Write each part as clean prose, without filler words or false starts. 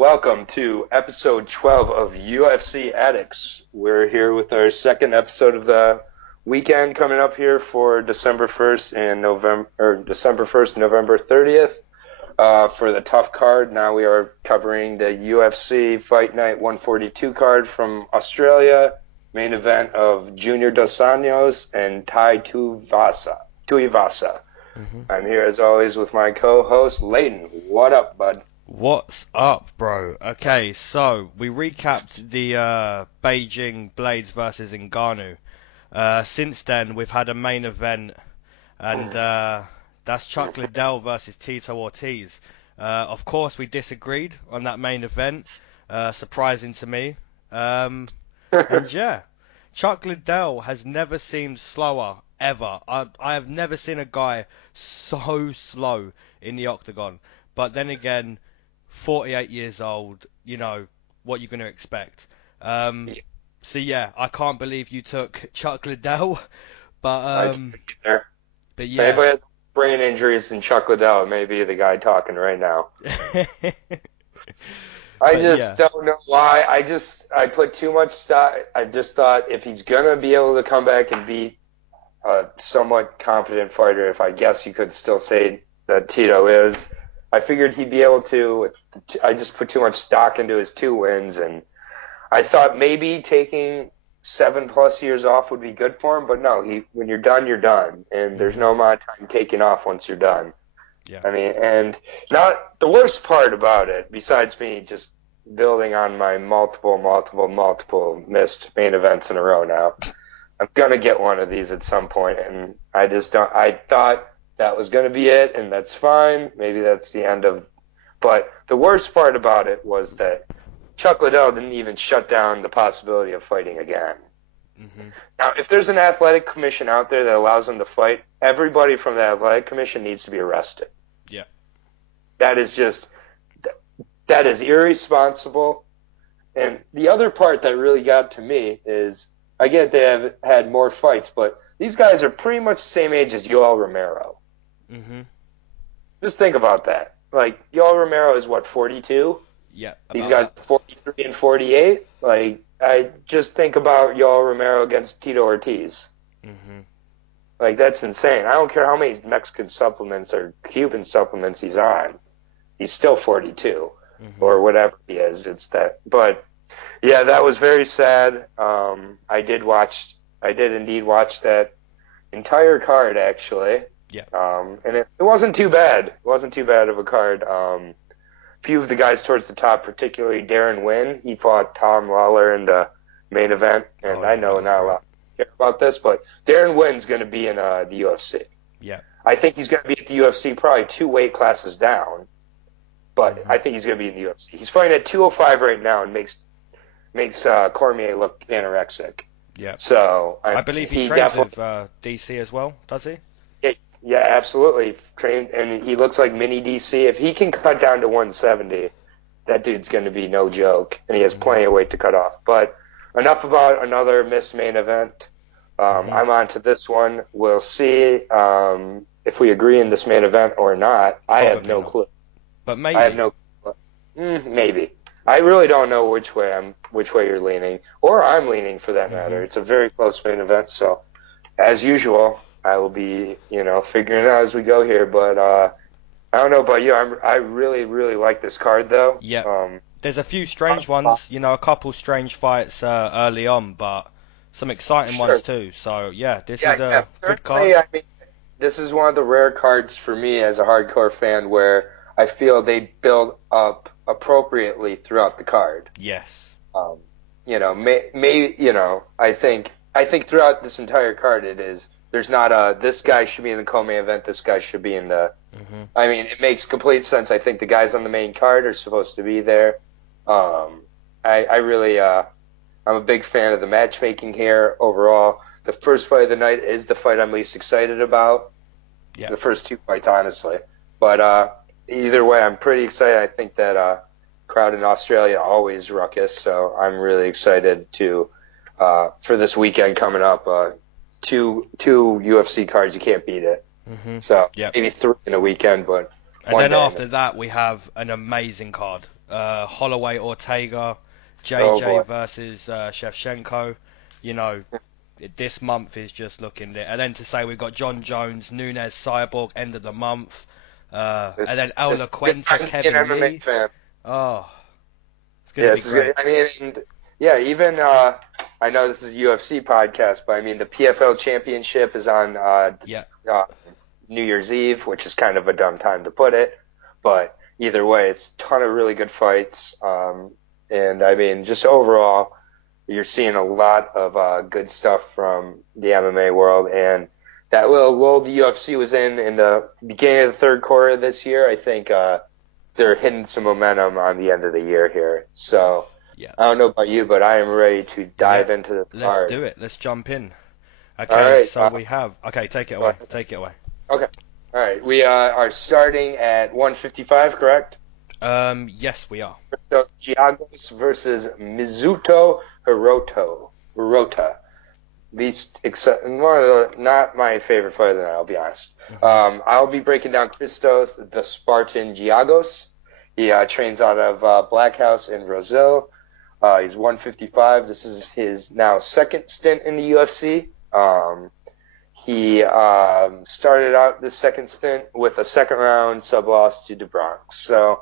Welcome to episode 12 of UFC Addicts. We're here with our second episode of the weekend coming up here for December 1st and December 1st, November 30th. For the tough card, now we are covering the UFC FightNight 142 card from Australia, main event of Junior Dos Anjos and Tuivasa. I'm here as always with my co-host Leyton. What up, bud? What's up, bro? Okay, so we recapped the Beijing Blades versus Ngannou. Since then, we've had a main event, and that's Chuck Liddell versus Tito Ortiz. Of course, we disagreed on that main event, surprising to me. And yeah, Chuck Liddell has never seemed slower, ever. I have never seen a guy so slow in the octagon. But then again, 48 years old, what you're going to expect. So yeah, I can't believe you took Chuck Liddell, but There. but If yeah. anybody has brain injuries in Chuck Liddell, it may be the guy talking right now. I But just yeah. don't know why. I put too much stock. I just thought if he's gonna be able to come back and beat a somewhat confident fighter, if I guess you could still say that Tito is, I figured he'd be able to. I just put too much stock into his two wins, and I thought maybe taking 7+ years off would be good for him. But no, when you're done, you're done, and there's hmm no amount of time taking off once you're done. Yeah. I mean, and not the worst part about it, besides me just building on my multiple missed main events in a row now. I'm gonna get one of these at some point, and I just don't. I thought that was gonna be it, and that's fine. Maybe that's the end of. But the worst part about it was that Chuck Liddell didn't even shut down the possibility of fighting again. hmm Now, if there's an athletic commission out there that allows him to fight, everybody from the athletic commission needs to be arrested. Yeah. That is just that is irresponsible. And the other part that really got to me is I get they have had more fights, but these guys are pretty much the same age as Yoel Romero. hmm Just think about that. Like Yoel Romero is what, 42? Yeah. These About guys that. 43 and 48. Like I just think about Yoel Romero against Tito Ortiz. hmm Like that's insane. I don't care how many Mexican supplements or Cuban supplements he's on. He's still 42 hmm or whatever he is. It's that. But yeah, that was very sad. I did indeed watch that entire card actually. Yeah. And it wasn't too bad. It wasn't too bad of a card. Few of the guys towards the top, particularly Darren Wynn, he fought Tom Lawler in the main event, Oh and I yeah, that know was not a great. lot care about this, but Darren Wynn's going to be in the UFC. Yeah. I think he's going to be at the UFC probably 2 weight classes down, but hmm I think he's going to be in the UFC. He's fighting at 205 right now and makes Cormier look anorexic. Yeah. So I believe he he trains definitely, with DC as well, does he? yeah, yeah, absolutely trained, and he looks like mini DC. If he can cut down to 170, that dude's going to be no joke, and he has hmm plenty of weight to cut off. But enough about another missed main event. hmm I'm on to this one. We'll see if we agree in this main event or not. I have Probably no not. clue. But I have maybe. no clue. Maybe. I really don't know which way you're leaning, or I'm leaning for that matter. hmm It's a very close main event, so as usual, I will be, figuring it out as we go here. But I don't know about you. I really, really like this card, though. Yeah. There's a few strange ones, a couple strange fights early on, but some exciting ones Sure. too. So yeah, this Yeah, is yeah, a good certainly. card. I mean, this is one of the rare cards for me as a hardcore fan where I feel they build up appropriately throughout the card. Yes. Um, I think throughout this entire card it is. There's not this guy should be in the co-main event. This guy should be in the. hmm I mean, it makes complete sense. I think the guys on the main card are supposed to be there. Um, I really, I'm a big fan of the matchmaking here overall. The first fight of the night is the fight I'm least excited about. Yeah. The first two fights, honestly. But either way, I'm pretty excited. I think that crowd in Australia always ruckus, so I'm really excited to for this weekend coming up. Two UFC cards, you can't beat it. hmm So Yep. maybe three in a weekend, but And one then day. after that, we have an amazing card. Holloway Ortega, Oh JJ boy. versus Shevchenko. You know, this month is just looking lit. And then to say we've got John Jones, Nunes, Cyborg, end of the month. This And then El this is a good Laquenta, time to be an Kevin MMA Lee. fan. Oh, it's going Yeah, to be this is good. great. I mean, and, yeah, even I know this is a UFC podcast, but I mean the PFL Championship is on Yeah. uh, New Year's Eve, which is kind of a dumb time to put it, but either way, it's a ton of really good fights. And I mean, just overall, you're seeing a lot of good stuff from the MMA world, and that little lull the UFC was in the beginning of the third quarter this year, I think they're hitting some momentum on the end of the year here. So Yeah. I don't know about you, but I am ready to dive Yeah. into this Let's card. do it. Let's jump in. All Okay, right. so we have. Okay, take it Go away. ahead. Take it away. Okay. All right. We are starting at 155, correct? Yes, we are. Christos Jiagos versus Mizuto Hirota. Least except one of the, not my favorite fighter. I'll be honest. I'll be breaking down Christos, the Spartan Jiagos. He trains out of Black House in Brazil. He's 155. This is his now second stint in the UFC. He started out the second stint with a second round sub loss to DeBronx. So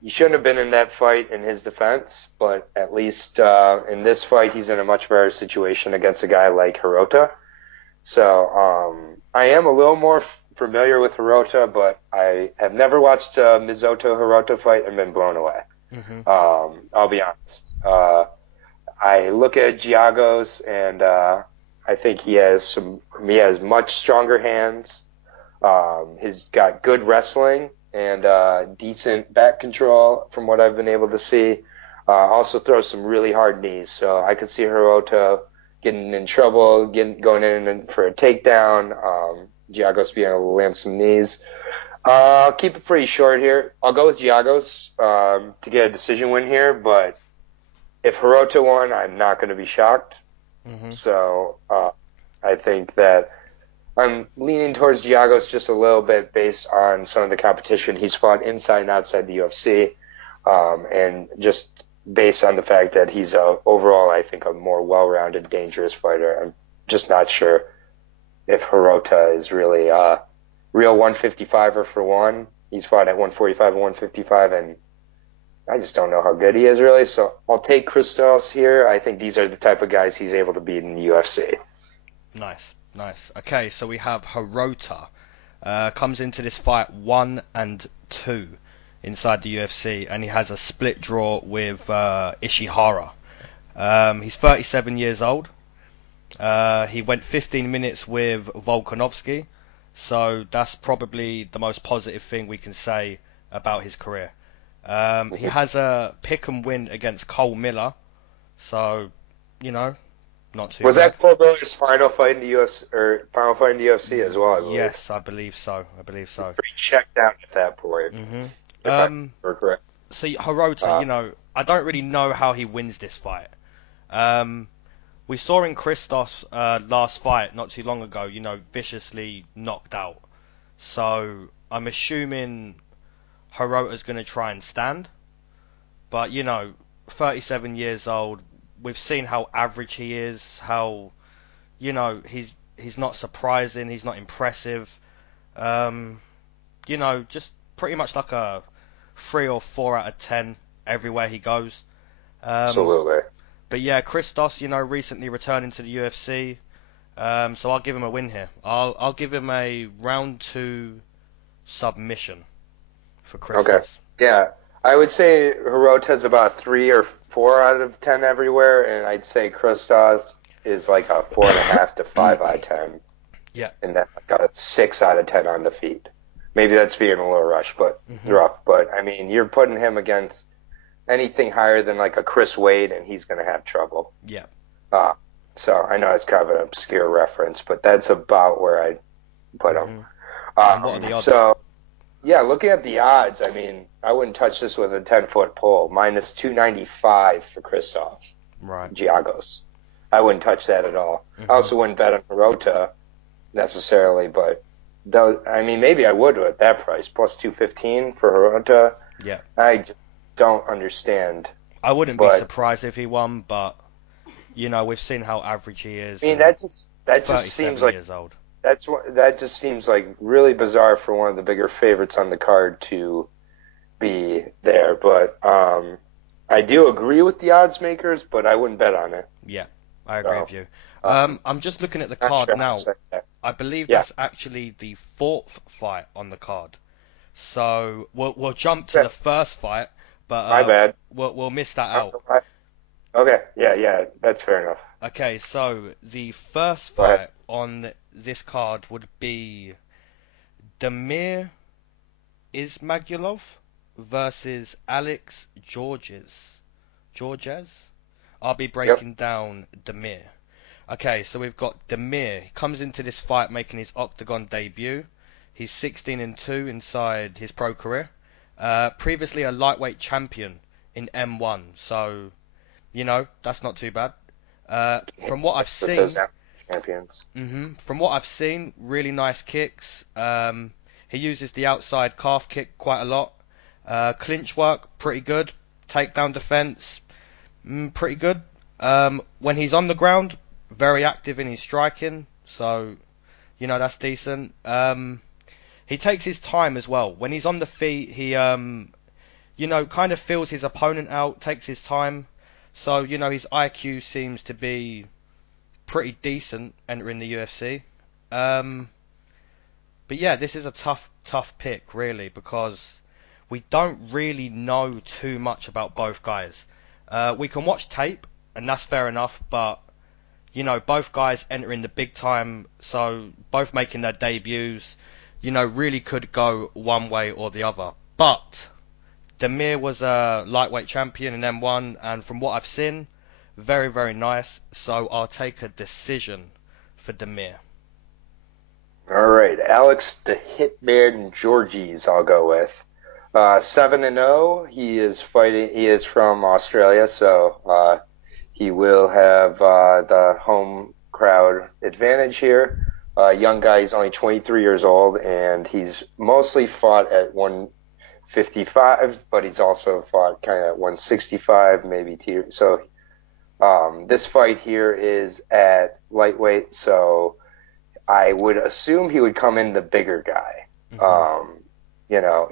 he shouldn't have been in that fight in his defense, but at least in this fight, he's in a much better situation against a guy like Hirota. So I am a little more familiar with Hirota, but I have never watched a Mizuto Hirota fight and been blown away. I'll be honest. I look at Jiagos and I think he has much stronger hands. He's got good wrestling and decent back control from what I've been able to see. Also throws some really hard knees, so I could see Hirota getting in trouble, going in for a takedown. Jiagos being able to land some knees. I'll keep it pretty short here. I'll go with Jiagos to get a decision win here, but if Hirota won, I'm not going to be shocked. So I think that I'm leaning towards Jiagos just a little bit based on some of the competition he's fought inside and outside the UFC, and just based on the fact that he's overall, I think, a more well-rounded, dangerous fighter. I'm just not sure if Hirota is really a real 155er for one. He's fought at 145 and 155, and I just don't know how good he is, really. So I'll take Christos here. I think these are the type of guys he's able to beat in the UFC. Nice. Okay, so we have Hirota. Comes into this fight 1-2 inside the UFC, and he has a split draw with Ishihara. He's 37 years old. He went 15 minutes with Volkanovski, so that's probably the most positive thing we can say about his career. He has a pick and win against Cole Miller, so, not too Was bad. that Cole Miller's final fight in the UFC, or final fight in the UFC as well, I believe? Yes, I believe so. Pretty checked out at that point. If I remember correct. So Hirota, I don't really know how he wins this fight. We saw in Christos' last fight not too long ago, viciously knocked out. So I'm assuming Hirota's going to try and stand. But, 37 years old, we've seen how average he is, how, he's not surprising, he's not impressive. Just pretty much like a 3 or 4 out of 10 everywhere he goes. Absolutely. But yeah, Christos, recently returning to the UFC, so I'll give him a win here. I'll give him a round 2 submission for Christos. Okay. Yeah, I would say Hirota's about 3 or 4 out of 10 everywhere, and I'd say Christos is like a 4.5 to 5 out of 10. Yeah. And then like a 6 out of 10 on the feet. Maybe that's being a little rough, but I mean, you're putting him against anything higher than like a Chris Wade, and he's going to have trouble. Yeah. So I know it's kind of an obscure reference, but that's about where I put him. And what are the odds? So, yeah, looking at the odds, I mean, I wouldn't touch this with a 10-foot pole. Minus 295 for Christos. Right. Jiagos. I wouldn't touch that at all. I also wouldn't bet on Hirota necessarily, but maybe I would at that price. Plus 215 for Hirota. Yeah. I just don't understand. I wouldn't be surprised if he won, but we've seen how average he is. I mean, that just seems like years old. that just seems like really bizarre for one of the bigger favorites on the card to be there. But I do agree with the odds makers, but I wouldn't bet on it. Yeah, I agree with you. I'm just looking at the Not card sure now. how to say that. I believe Yeah. that's actually the 4th fight on the card. So we'll jump to the first fight, but My bad. We'll miss that out. Okay, yeah, that's fair enough. Okay, so the first fight on this card would be Damir Ismagulov versus Alex Georges. I'll be breaking down Damir. Okay, so we've got Damir. He comes into this fight making his Octagon debut. He's 16-2 inside his pro career. Previously a lightweight champion in M1, so that's not too bad. From what I've seen, champions. From what I've seen, really nice kicks. He uses the outside calf kick quite a lot. Clinch work, pretty good. Takedown defense, pretty good. When he's on the ground, very active in his striking, so that's decent. He takes his time as well. When he's on the feet, he kind of feels his opponent out, takes his time. So his IQ seems to be pretty decent entering the UFC. But yeah, this is a tough pick really, because we don't really know too much about both guys. We can watch tape, and that's fair enough, but both guys entering the big time, so both making their debuts, really could go one way or the other. But Damir was a lightweight champion in M1, and from what I've seen, very, very nice. So I'll take a decision for Damir. All right, Alex the Hitman Georges, I'll go with. 7-0. He is fighting. He is from Australia, so he will have the home crowd advantage here. Young guy, he's only 23 years old, and he's mostly fought at 155, but he's also fought kind of at 165, maybe two. So this fight here is at lightweight, so I would assume he would come in the bigger guy.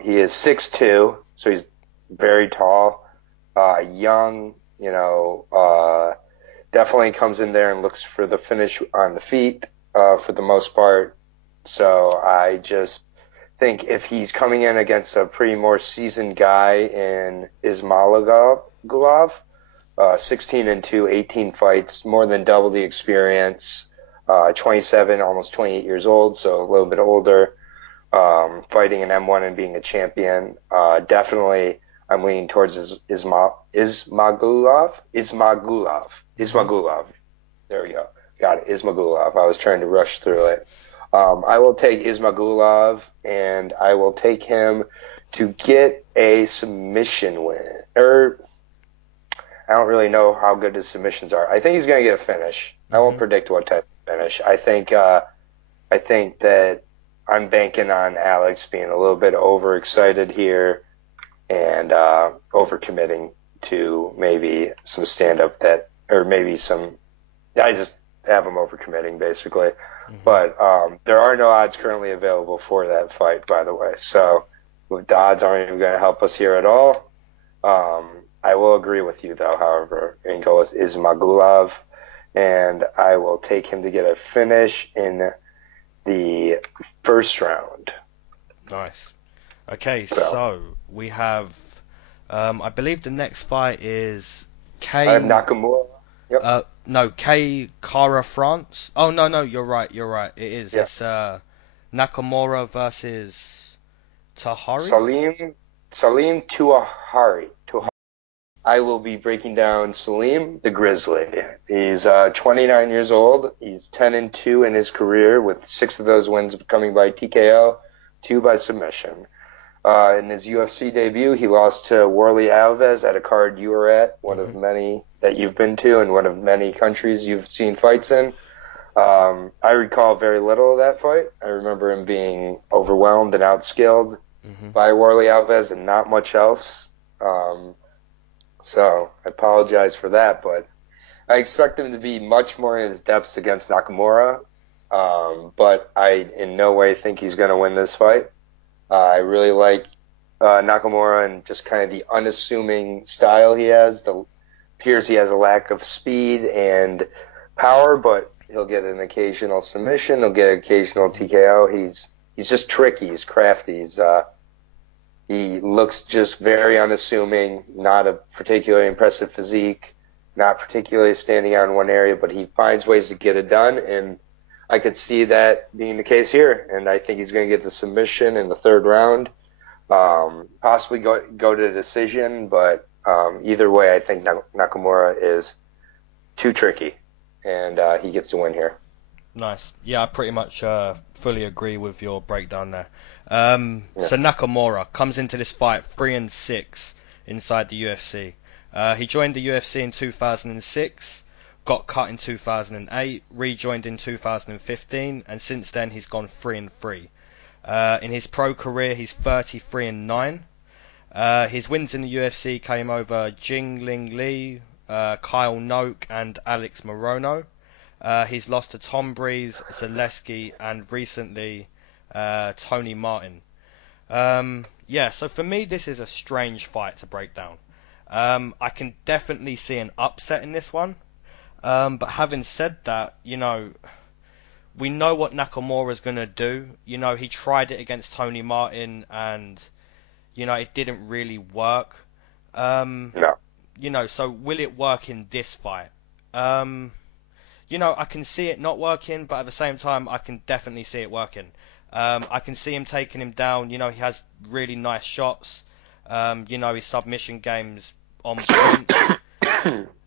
He is 6'2", so he's very tall, young, definitely comes in there and looks for the finish on the feet for the most part. So I just think if he's coming in against a pretty more seasoned guy in Ismagulov, 16-2, 18 fights, more than double the experience, 27, almost 28 years old, so a little bit older, fighting an M1 and being a champion. Definitely I'm leaning towards Ismagulov. There we go. Got it, Ismagulov. I was trying to rush through it. I will take Ismagulov, and I will take him to get a submission win. I don't really know how good his submissions are. I think he's going to get a finish. I won't predict what type of finish. I think that I'm banking on Alex being a little bit overexcited here and overcommitting to maybe some stand-up I just have him overcommitting basically. But there are no odds currently available for that fight, by the way. So the odds aren't even going to help us here at all. I will agree with you, though, however, and go with Ismagulov, and I will take him to get a finish in the first round. Nice. Okay, so we have, I believe the next fight is I have Nakamura. Yep. No, K Kara France. Oh, no, you're right. It is. Yeah. It's Nakamura versus Tahari. Saleem Tuahari. I will be breaking down Saleem the Grizzly. He's 29 years old. He's 10-2 in his career, with 6 of those wins coming by TKO, 2 by submission. In his UFC debut, he lost to Warley Alves at a card you were at, one of many that you've been to, and one of many countries you've seen fights in. I recall very little of that fight. I remember him being overwhelmed and outskilled by Warley Alves and not much else. So I apologize for that, but I expect him to be much more in his depths against Nakamura. But I in no way think he's going to win this fight. I really like Nakamura and just kind of the unassuming style he has. Appears he has a lack of speed and power, but he'll get an occasional submission. He'll get an occasional TKO. He's just tricky. He's crafty. He looks just very unassuming. Not a particularly impressive physique. Not particularly standing out in one area, but he finds ways to get it done, and I could see that being the case here. And I think he's going to get the submission in the third round. Possibly go to the decision, but either way, I think Nakamura is too tricky, and he gets the win here. Nice. Yeah, I pretty much fully agree with your breakdown there. So Nakamura comes into this fight 3-6 inside the UFC. He joined the UFC in 2006, got cut in 2008, rejoined in 2015, and since then he's gone 3-3. In his pro career, he's 33-9. His wins in the UFC came over Jing Ling Lee, Kyle Noak, and Alex Morono. He's lost to Tom Breeze, Zaleski, and recently Tony Martin. So for me, this is a strange fight to break down. I can definitely see an upset in this one. But having said that, we know what Nakamura's going to do. He tried it against Tony Martin and, it didn't really work. No. So will it work in this fight? I can see it not working, but at the same time, I can definitely see it working. I can see him taking him down. He has really nice shots. His submission game's on point.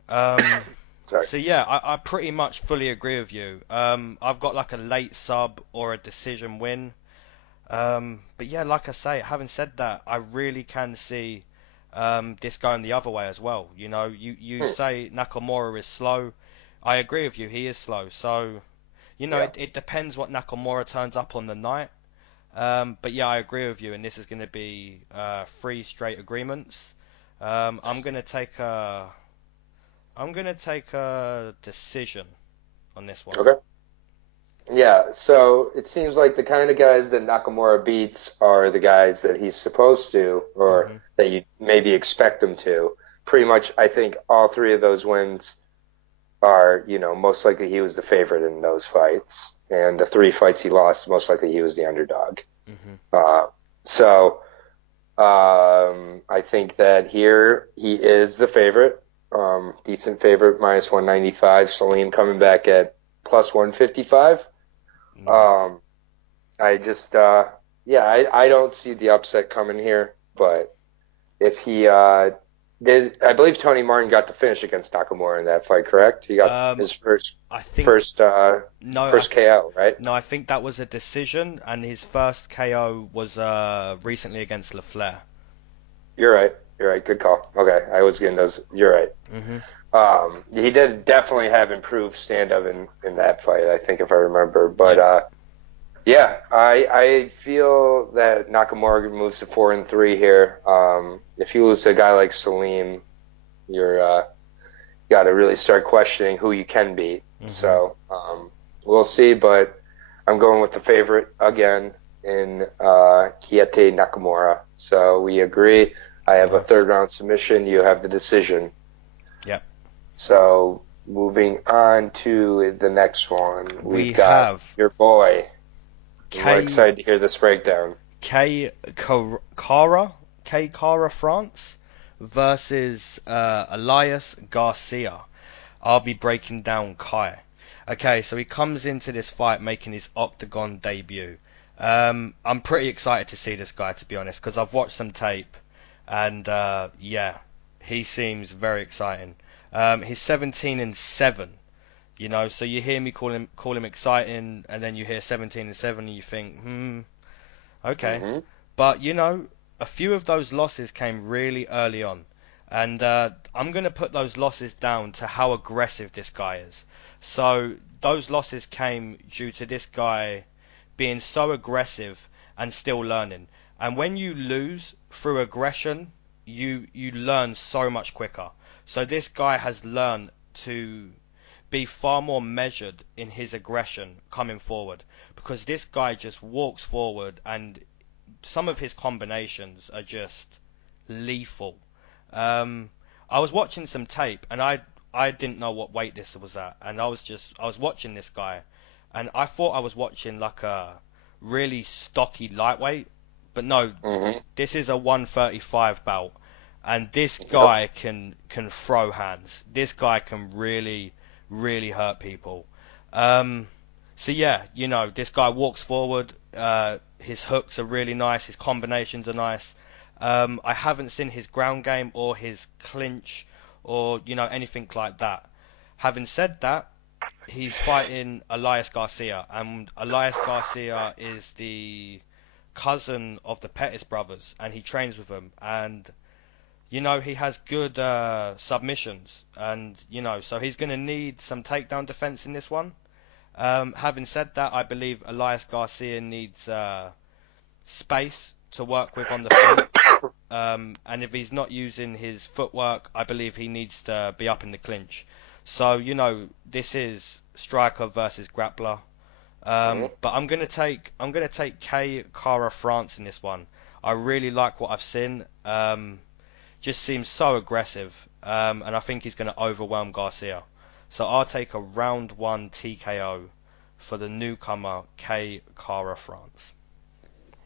Sorry. So yeah, I pretty much fully agree with you. I've got like a late sub or a decision win. But yeah, like I say, having said that, I really can see this going the other way as well. You say Nakamura is slow. I agree with you, he is slow. So, it depends what Nakamura turns up on the night. But yeah, I agree with you, and this is going to be 3 straight agreements. I'm going to take a decision on this one. Okay. Yeah, so it seems like the kind of guys that Nakamura beats are the guys that he's supposed to, or that you maybe expect him to. Pretty much, I think all 3 of those wins are, most likely he was the favorite in those fights. And the 3 fights he lost, most likely he was the underdog. I think that here he is the favorite. Decent favorite, minus 195. Saleem coming back at plus 155. I just, I don't see the upset coming here, but if he did, I believe Tony Martin got the finish against Nakamura in that fight, correct? He got his first KO, right? No, I think that was a decision, and his first KO was recently against LaFleur. You're right. Good call. Okay, I was getting those. You're right. He did definitely have improved stand-up in that fight, I think, if I remember. But I feel that Nakamura moves to 4-3 here. If you lose to a guy like Saleem, you're got to really start questioning who you can beat. So we'll see. But I'm going with the favorite again in Kiete Nakamura. So we agree. I have a 3rd round submission. You have the decision. Yep. So moving on to the next one, we have your boy. I'm excited to hear this breakdown. K. Kara France versus Elias Garcia. I'll be breaking down Kai. Okay, so he comes into this fight making his Octagon debut. I'm pretty excited to see this guy, to be honest, because I've watched some tape. And he seems very exciting. He's 17-7, so you hear me call him exciting, and then you hear 17-7, and you think, okay. But a few of those losses came really early on, and I'm gonna put those losses down to how aggressive this guy is. So those losses came due to this guy being so aggressive and still learning. And when you lose through aggression, you learn so much quicker. So this guy has learned to be far more measured in his aggression coming forward, because this guy just walks forward and some of his combinations are just lethal. I was watching some tape and I didn't know what weight this was at, and I was watching this guy, and I thought I was watching like a really stocky lightweight, but no, this is a 135 belt, and this guy can throw hands. This guy can really hurt people. So yeah, this guy walks forward. His hooks are really nice. His combinations are nice. I haven't seen his ground game or his clinch or anything like that. Having said that, he's fighting Elias Garcia, and Elias Garcia is the cousin of the Pettis brothers, and he trains with them, and he has good submissions, and so he's going to need some takedown defense in this one. Having said that, I believe Elias Garcia needs space to work with on the feet, and if he's not using his footwork, I believe he needs to be up in the clinch. So this is striker versus grappler. But I'm gonna take K Kara France in this one. I really like what I've seen. Just seems so aggressive, and I think he's gonna overwhelm Garcia. So I'll take a round 1 TKO for the newcomer K Kara France.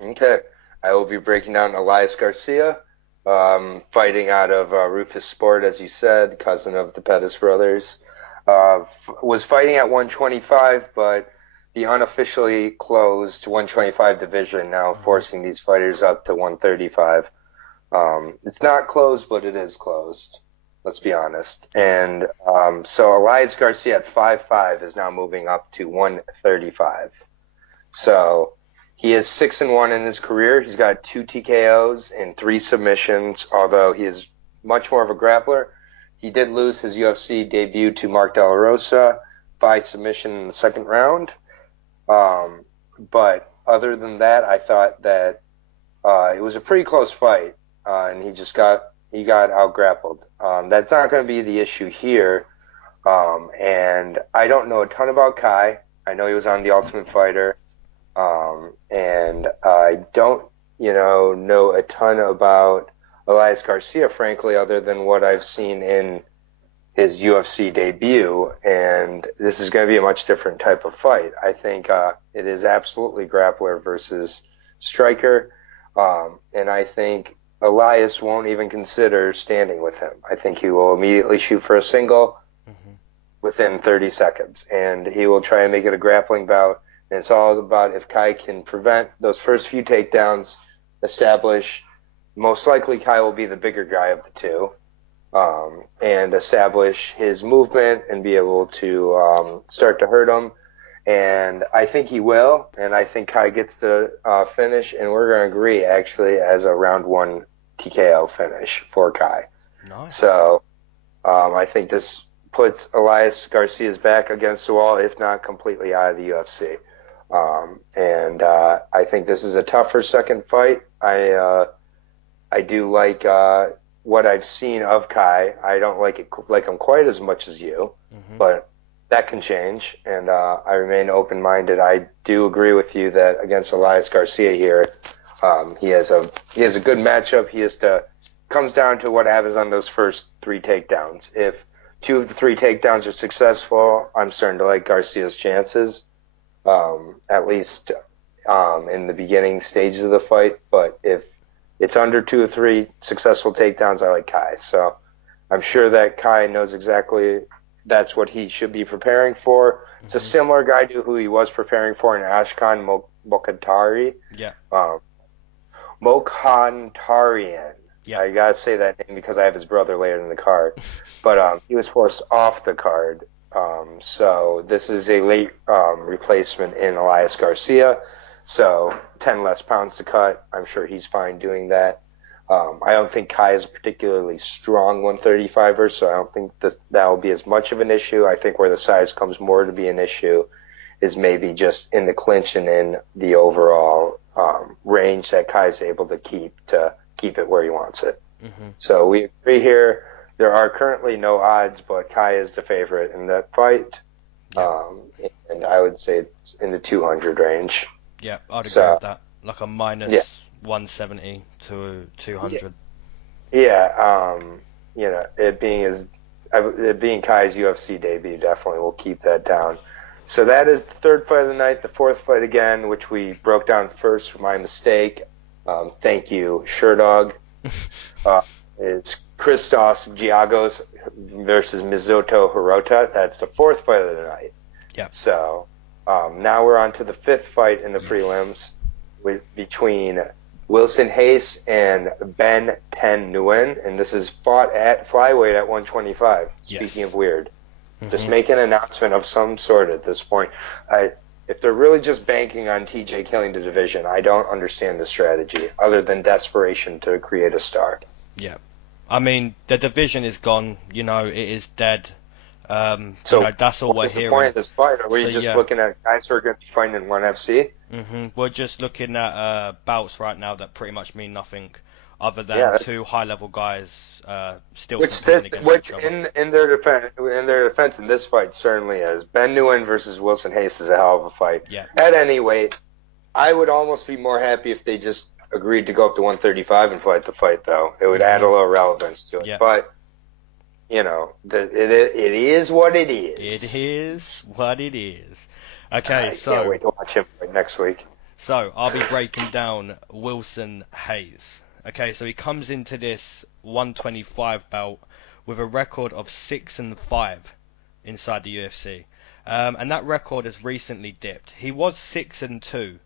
Okay, I will be breaking down Elias Garcia, fighting out of Rufus Sport, as you said, cousin of the Pettis brothers. Was fighting at 125, but the unofficially closed 125 division now forcing these fighters up to 135. It's not closed, but it is closed. Let's be honest. And so Elias Garcia at 5'5" is now moving up to 135. So he is 6-1 in his career. He's got 2 TKOs and 3 submissions, although he is much more of a grappler. He did lose his UFC debut to Mark De La Rosa by submission in the second round. But other than that, I thought that it was a pretty close fight, and he got out-grappled. That's not going to be the issue here. And I don't know a ton about Kai. I know he was on The Ultimate Fighter. And I don't, know a ton about Elias Garcia, frankly, other than what I've seen in his UFC debut. And this is going to be a much different type of fight. I think it is absolutely grappler versus striker. And I think Elias won't even consider standing with him. I think he will immediately shoot for a single within 30 seconds. And he will try and make it a grappling bout. And it's all about if Kai can prevent those first few takedowns, establish, most likely Kai will be the bigger guy of the two, and establish his movement and be able to start to hurt him. And I think he will, and I think Kai gets the finish, and we're going to agree, actually, as a round 1 TKO finish for Kai. Nice. So I think this puts Elias Garcia's back against the wall, if not completely out of the UFC. And I think this is a tougher second fight. I do like what I've seen of Kai. I don't like him quite as much as you, but that can change, and I remain open-minded. I do agree with you that against Elias Garcia here, he has a good matchup. Comes down to what happens on those first 3 takedowns. If 2 of the 3 takedowns are successful, I'm starting to like Garcia's chances, at least in the beginning stages of the fight. But if it's under 2 or 3 successful takedowns, I like Kai. So I'm sure that Kai knows exactly that's what he should be preparing for. It's a similar guy to who he was preparing for in Ashkan Mokhtarian. Yeah. Mokhtarian. Yeah. I gotta say that name because I have his brother later in the card. But he was forced off the card. So this is a late replacement in Elias Garcia. So 10 less pounds to cut. I'm sure he's fine doing that. I don't think Kai is a particularly strong 135er, so I don't think that will be as much of an issue. I think where the size comes more to be an issue is maybe just in the clinch and in the overall range that Kai's able to keep it where he wants it. Mm-hmm. So we agree here. There are currently no odds, but Kai is the favorite in that fight. Yeah. And I would say it's in the 200 range. Yeah, I'd agree with that. Like a minus 170 to 200. Yeah, it being Kai's UFC debut, definitely will keep that down. So that is the third fight of the night. The fourth fight again, which we broke down first for my mistake. Thank you, Sherdog. It's Christos Jiagos versus Mizoto Hirota. That's the fourth fight of the night. Yeah. So now we're on to the fifth fight in the prelims between Wilson Reis and Ben Nguyen, and this is fought at flyweight at 125. Speaking of weird. Just make an announcement of some sort at this point. If they're really just banking on TJ killing the division, I don't understand the strategy other than desperation to create a star. Yeah. I mean, the division is gone. It is dead. So that's all we're What's the hearing. point of this fight? Are we just looking at guys who are going to be fighting in ONE FC? We're just looking at bouts right now that pretty much mean nothing other than two high-level guys still competing against each other. In their defense in this fight certainly is. Ben Nguyen versus Wilson Reis is a hell of a fight. Yeah. At any weight, I would almost be more happy if they just agreed to go up to 135 and fight the fight, though. It would add a little relevance to it. Yeah. But, it is what it is. It is what it is. Okay, I can't wait to watch him fight next week. So, I'll be breaking down Wilson Reis. Okay, so he comes into this 125 bout with a record of 6-5 inside the UFC. And that record has recently dipped. He was 6-2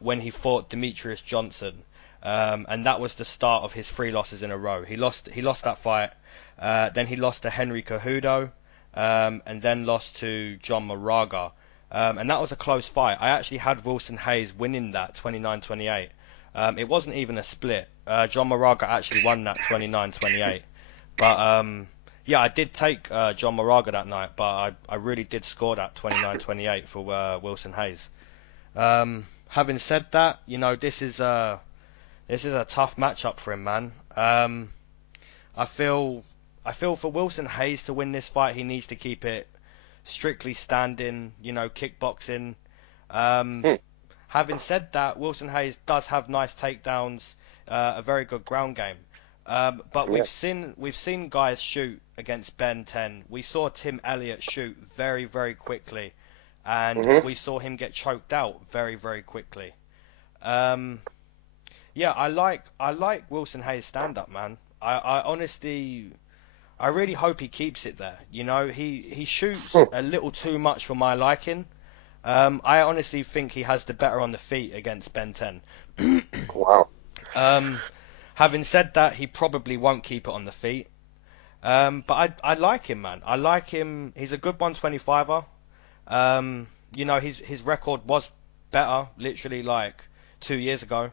when he fought Demetrius Johnson. And that was the start of his 3 losses in a row. He lost that fight. Then he lost to Henry Cejudo. And then lost to John Moraga. And that was a close fight. I actually had Wilson Reis winning that 29-28. It wasn't even a split. John Moraga actually won that 29-28. But I did take John Moraga that night, but I really did score that 29-28 for Wilson Reis. Having said that, this is a tough matchup for him, man. I feel for Wilson Reis to win this fight, he needs to keep it strictly standing, kickboxing. Having said that, Wilson Reis does have nice takedowns, a very good ground game. But we've seen guys shoot against Ben 10. We saw Tim Elliott shoot very, very quickly, and we saw him get choked out very, very quickly. I like Wilson Reis' stand up, man. I honestly, I really hope he keeps it there. He shoots a little too much for my liking. I honestly think he has the better on the feet against Ben 10. Wow. Having said that, he probably won't keep it on the feet. But I like him, man. I like him. He's a good 125er. His record was better, literally like 2 years ago.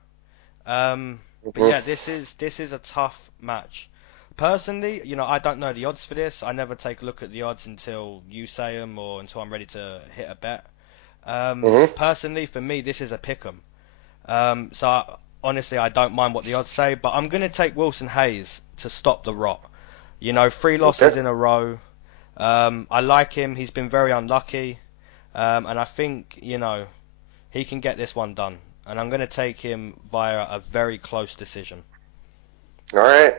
But yeah, this is a tough match. Personally, I don't know the odds for this. I never take a look at the odds until you say them or until I'm ready to hit a bet. Personally, for me, this is a pick'em. Honestly, I don't mind what the odds say, but I'm going to take Wilson Reis to stop the rot. 3 losses in a row. I like him. He's been very unlucky. And I think, he can get this one done. And I'm going to take him via a very close decision. All right.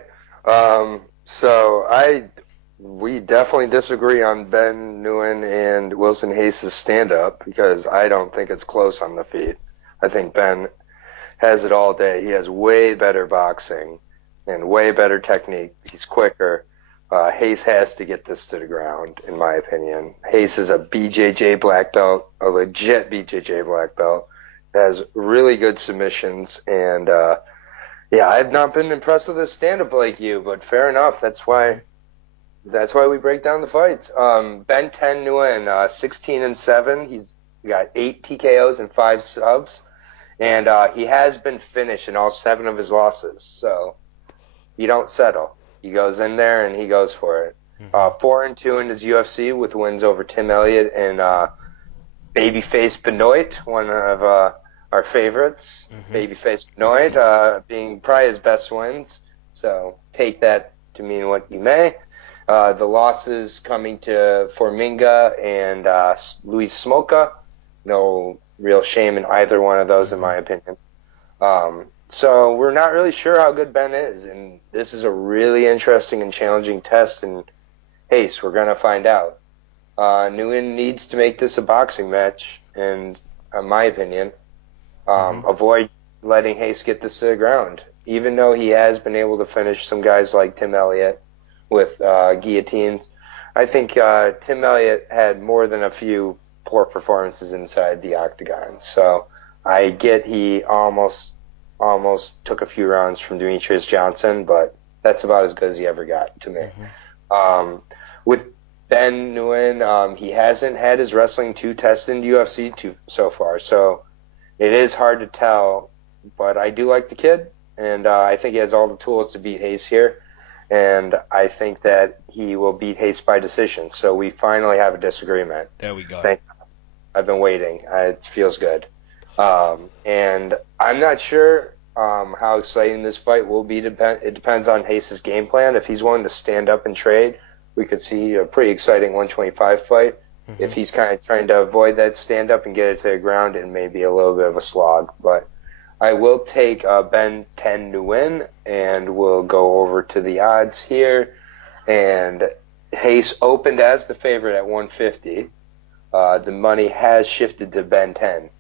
We definitely disagree on Ben Nguyen and Wilson Reis' stand-up because I don't think it's close on the feet. I think Ben has it all day. He has way better boxing and way better technique. He's quicker. Reis has to get this to the ground, in my opinion. Reis is a BJJ black belt, a legit BJJ black belt. Has really good submissions, and I've not been impressed with his stand-up like you, but fair enough. That's why we break down the fights. Ben 10 Nguyen, 16-7. He's got 8 TKOs and 5 subs, and he has been finished in all 7 of his losses. So you don't settle. He goes in there and he goes for it. 4-2 in his UFC with wins over Tim Elliott and babyface Benoit, one of our favorites. Babyface Benoit, being probably his best wins. So take that to mean what you may. The losses coming to Forminga and Luis Smoka. No real shame in either one of those, in my opinion. So we're not really sure how good Ben is, and this is a really interesting and challenging test. And Hayes, we're gonna find out. Nguyen needs to make this a boxing match, and in my opinion, avoid letting Hayes get this to the ground. Even though he has been able to finish some guys like Tim Elliott with guillotines, I think Tim Elliott had more than a few poor performances inside the octagon. So I get he almost took a few rounds from Demetrius Johnson, but that's about as good as he ever got to me. With Ben Nguyen, he hasn't had his wrestling 2 tested in UFC so far, so it is hard to tell, but I do like the kid, and I think he has all the tools to beat Hayes here, and I think that he will beat Hayes by decision. So we finally have a disagreement. There we go. I've been waiting. It feels good. And I'm not sure how exciting this fight will be. It depends on Hayes' game plan. If he's willing to stand up and trade, we could see a pretty exciting 125 fight. If he's kind of trying to avoid that stand up and get it to the ground, it may be a little bit of a slog. But I will take Ben 10 to win, and we'll go over to the odds here. And Hayes opened as the favorite at 150. The money has shifted to Ben 10.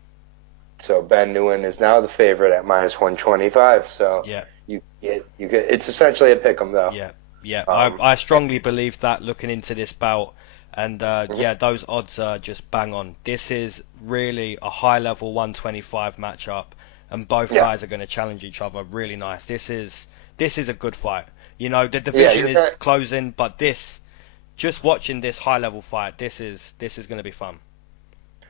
So Ben Nguyen is now the favorite at minus 125. So it's essentially a pick 'em though. I strongly believe that looking into this bout, and those odds are just bang on. This is really a high level 125 matchup, and both guys are going to challenge each other really nice. This is a good fight. You know, the division is closing, but just watching this high level fight, this is going to be fun.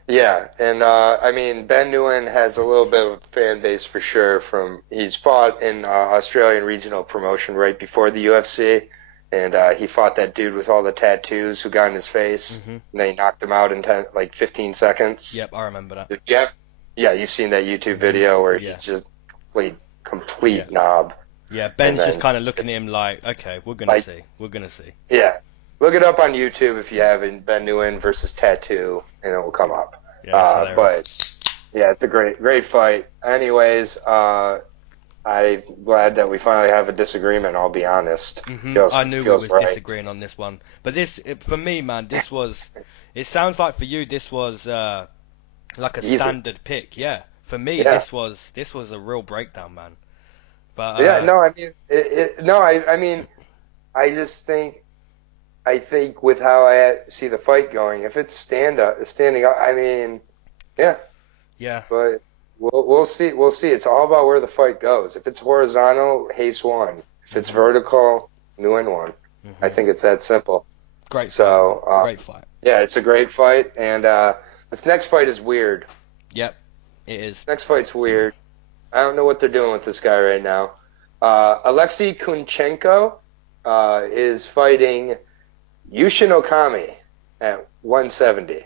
Yeah, and I mean, Ben Nguyen has a little bit of a fan base for sure. He's fought in Australian regional promotion right before the UFC, and he fought that dude with all the tattoos who got in his face, and they knocked him out in 15 seconds. Yep, I remember that. Yep. Yeah, you've seen that YouTube video where he's just played complete knob. Yeah, Ben's just kind of looking at him like, okay, we're gonna see. Yeah. Look it up on YouTube if you haven't. Ben Nguyen versus Tattoo, and it will come up. Yeah, but yeah, it's a great fight. Anyways, I'm glad that we finally have a disagreement. I'll be honest. I knew we was disagreeing on this one, but for me, man, this was. It sounds like for you, this was like a standard pick. Yeah, for me, this was a real breakdown, man. But I just think. I think with how I see the fight going, if it's standing up, I mean, yeah. But we'll see. We'll see. It's all about where the fight goes. If it's horizontal, Hayes won. If it's vertical, Nguyen won. I think it's that simple. Great fight. Yeah, it's a great fight, and this next fight is weird. Yep, it is. Next fight's weird. I don't know what they're doing with this guy right now. Alexei Kunchenko is fighting Yushin Okami at 170.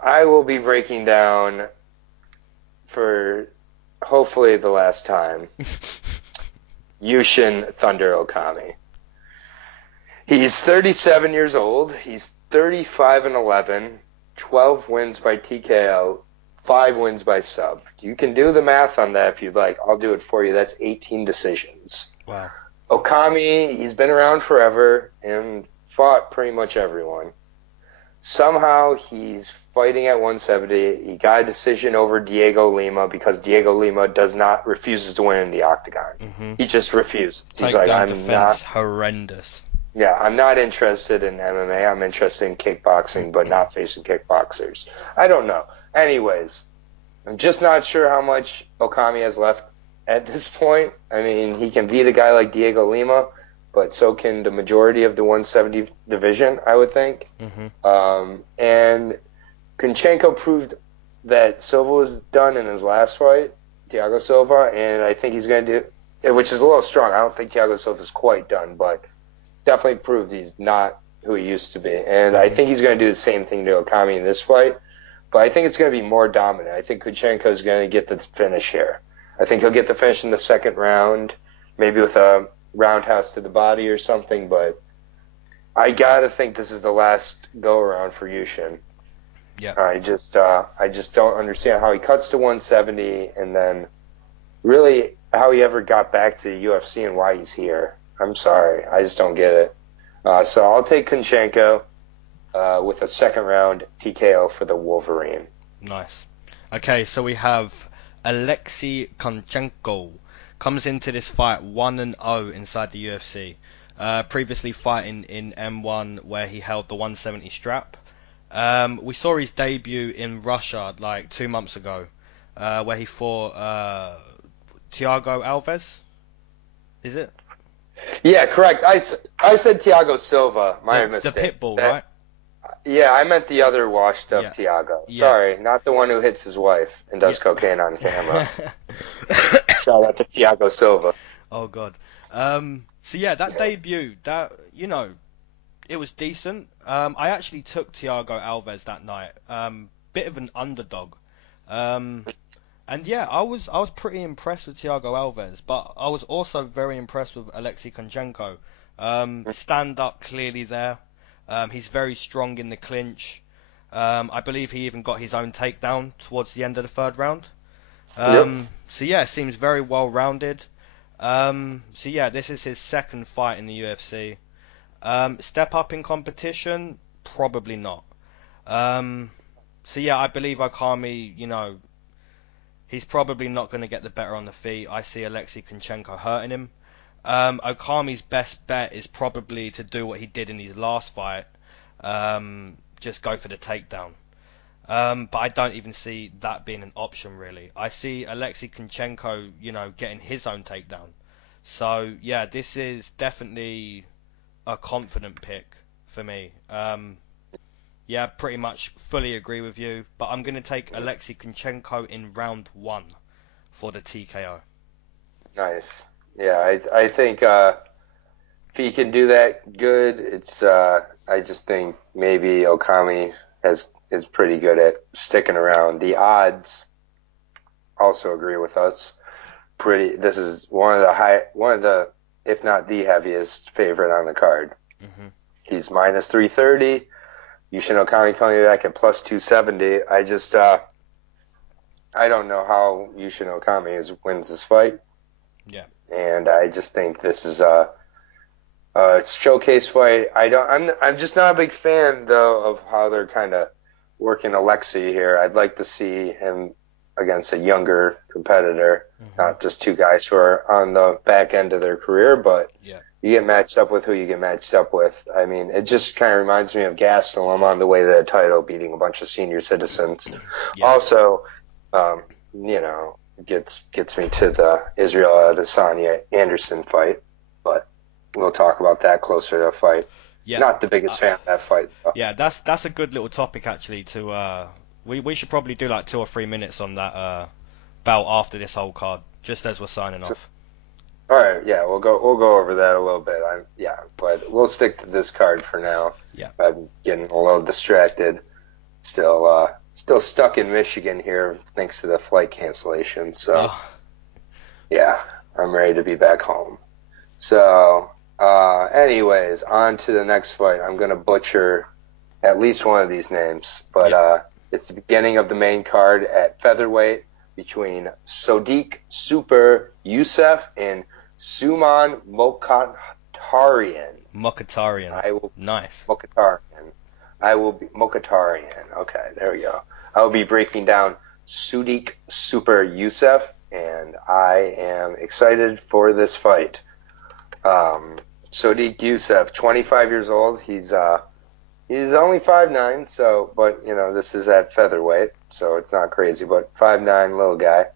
I will be breaking down for hopefully the last time Yushin Thunder Okami. He's 37 years old. He's 35-11, 12 wins by TKO, 5 wins by sub. You can do the math on that if you'd like. I'll do it for you. That's 18 decisions. Wow. Okami, he's been around forever and fought pretty much everyone. Somehow he's fighting at 170. He got a decision over Diego Lima because Diego Lima refuses to win in the octagon. He just refuses. He's like, I'm not horrendous. Yeah, I'm not interested in MMA. I'm interested in kickboxing, but not facing kickboxers. I don't know. Anyways, I'm just not sure how much Okami has left at this point. I mean, he can beat a guy like Diego Lima, but so can the majority of the 170 division, I would think. And Kunchenko proved that Silva was done in his last fight, Thiago Silva, and I think he's going to do, which is a little strong. I don't think Thiago Silva is quite done, but definitely proved he's not who he used to be. And I think he's going to do the same thing to Okami in this fight. but I think it's going to be more dominant. I think Kunchenko is going to get the finish here. I think he'll get the finish in the second round, maybe with a roundhouse to the body or something, but I got to think this is the last go-around for Yushin. Yeah. I just don't understand how he cuts to 170 and then really how he ever got back to the UFC and why he's here. I'm sorry. I just don't get it. So I'll take Kunchenko with a second round TKO for the Wolverine. Nice. Okay, so we have Alexei Kunchenko. Comes into this fight 1-0 inside the UFC. Previously fighting in M1 where he held the 170 strap. We saw his debut in Russia like 2 months ago, where he fought Thiago Alves. Is it? Yeah, correct. I said Thiago Silva. My mistake. The Pitbull, right? Yeah, I meant the other washed-up Thiago. Yeah. Sorry, not the one who hits his wife and does cocaine on camera. Shout out to Thiago Silva. Oh, God. So, yeah, that debut, it was decent. I actually took Thiago Alves that night. Bit of an underdog. And yeah, I was pretty impressed with Thiago Alves, but I was also very impressed with Alexei Kunchenko. Stand up clearly there. He's very strong in the clinch. I believe he even got his own takedown towards the end of the third round. So yeah, seems very well rounded. So yeah, this is his second fight in the UFC. Step up in competition? Probably not. So yeah, I believe Okami, he's probably not going to get the better on the feet. I see Alexei Kunchenko hurting him. Okami's best bet is probably to do what he did in his last fight. Just go for the takedown. But I don't even see that being an option, really. I see Alexei Kunchenko, getting his own takedown. So, yeah, this is definitely a confident pick for me. Yeah, pretty much fully agree with you. But I'm going to take Alexei Kunchenko in round 1 for the TKO. Nice. Yeah, I think if he can do that good, it's I just think maybe Okami is pretty good at sticking around. The odds also agree with us. This is one of the if not the heaviest favorite on the card. Mm-hmm. He's minus 330. Yushin Okami coming back at plus 270. I don't know how Yushin Okami wins this fight. Yeah. And I just think this is a showcase fight. I'm just not a big fan though of how they're kind of working Alexei here. I'd like to see him against a younger competitor, not just two guys who are on the back end of their career, but you get matched up with who you get matched up with. I mean, it just kind of reminds me of Gastelum on the way to the title, beating a bunch of senior citizens. Yeah. Also, gets me to the Israel Adesanya Anderson fight, but we'll talk about that closer to the fight. Yeah. Not the biggest fan of that fight, though. Yeah, that's a good little topic actually. We should probably do like 2 or 3 minutes on that bout after this whole card, just as we're signing off. All right, yeah, we'll go over that a little bit. But we'll stick to this card for now. Yeah, I'm getting a little distracted. Still stuck in Michigan here thanks to the flight cancellation. So, yeah, I'm ready to be back home. So, anyways, on to the next fight. I'm gonna butcher at least one of these names, but it's the beginning of the main card at featherweight between Sodiq Super Youssef and Suman Mokhtarian. Nice. Mokhtarian. I will be Mokhtarian. Okay, there we go. I will be breaking down Sodiq Super Youssef, and I am excited for this fight. Sodiq Youssef, 25 years old. He's only 5'9", but this is at featherweight, so it's not crazy. But 5'9", little guy.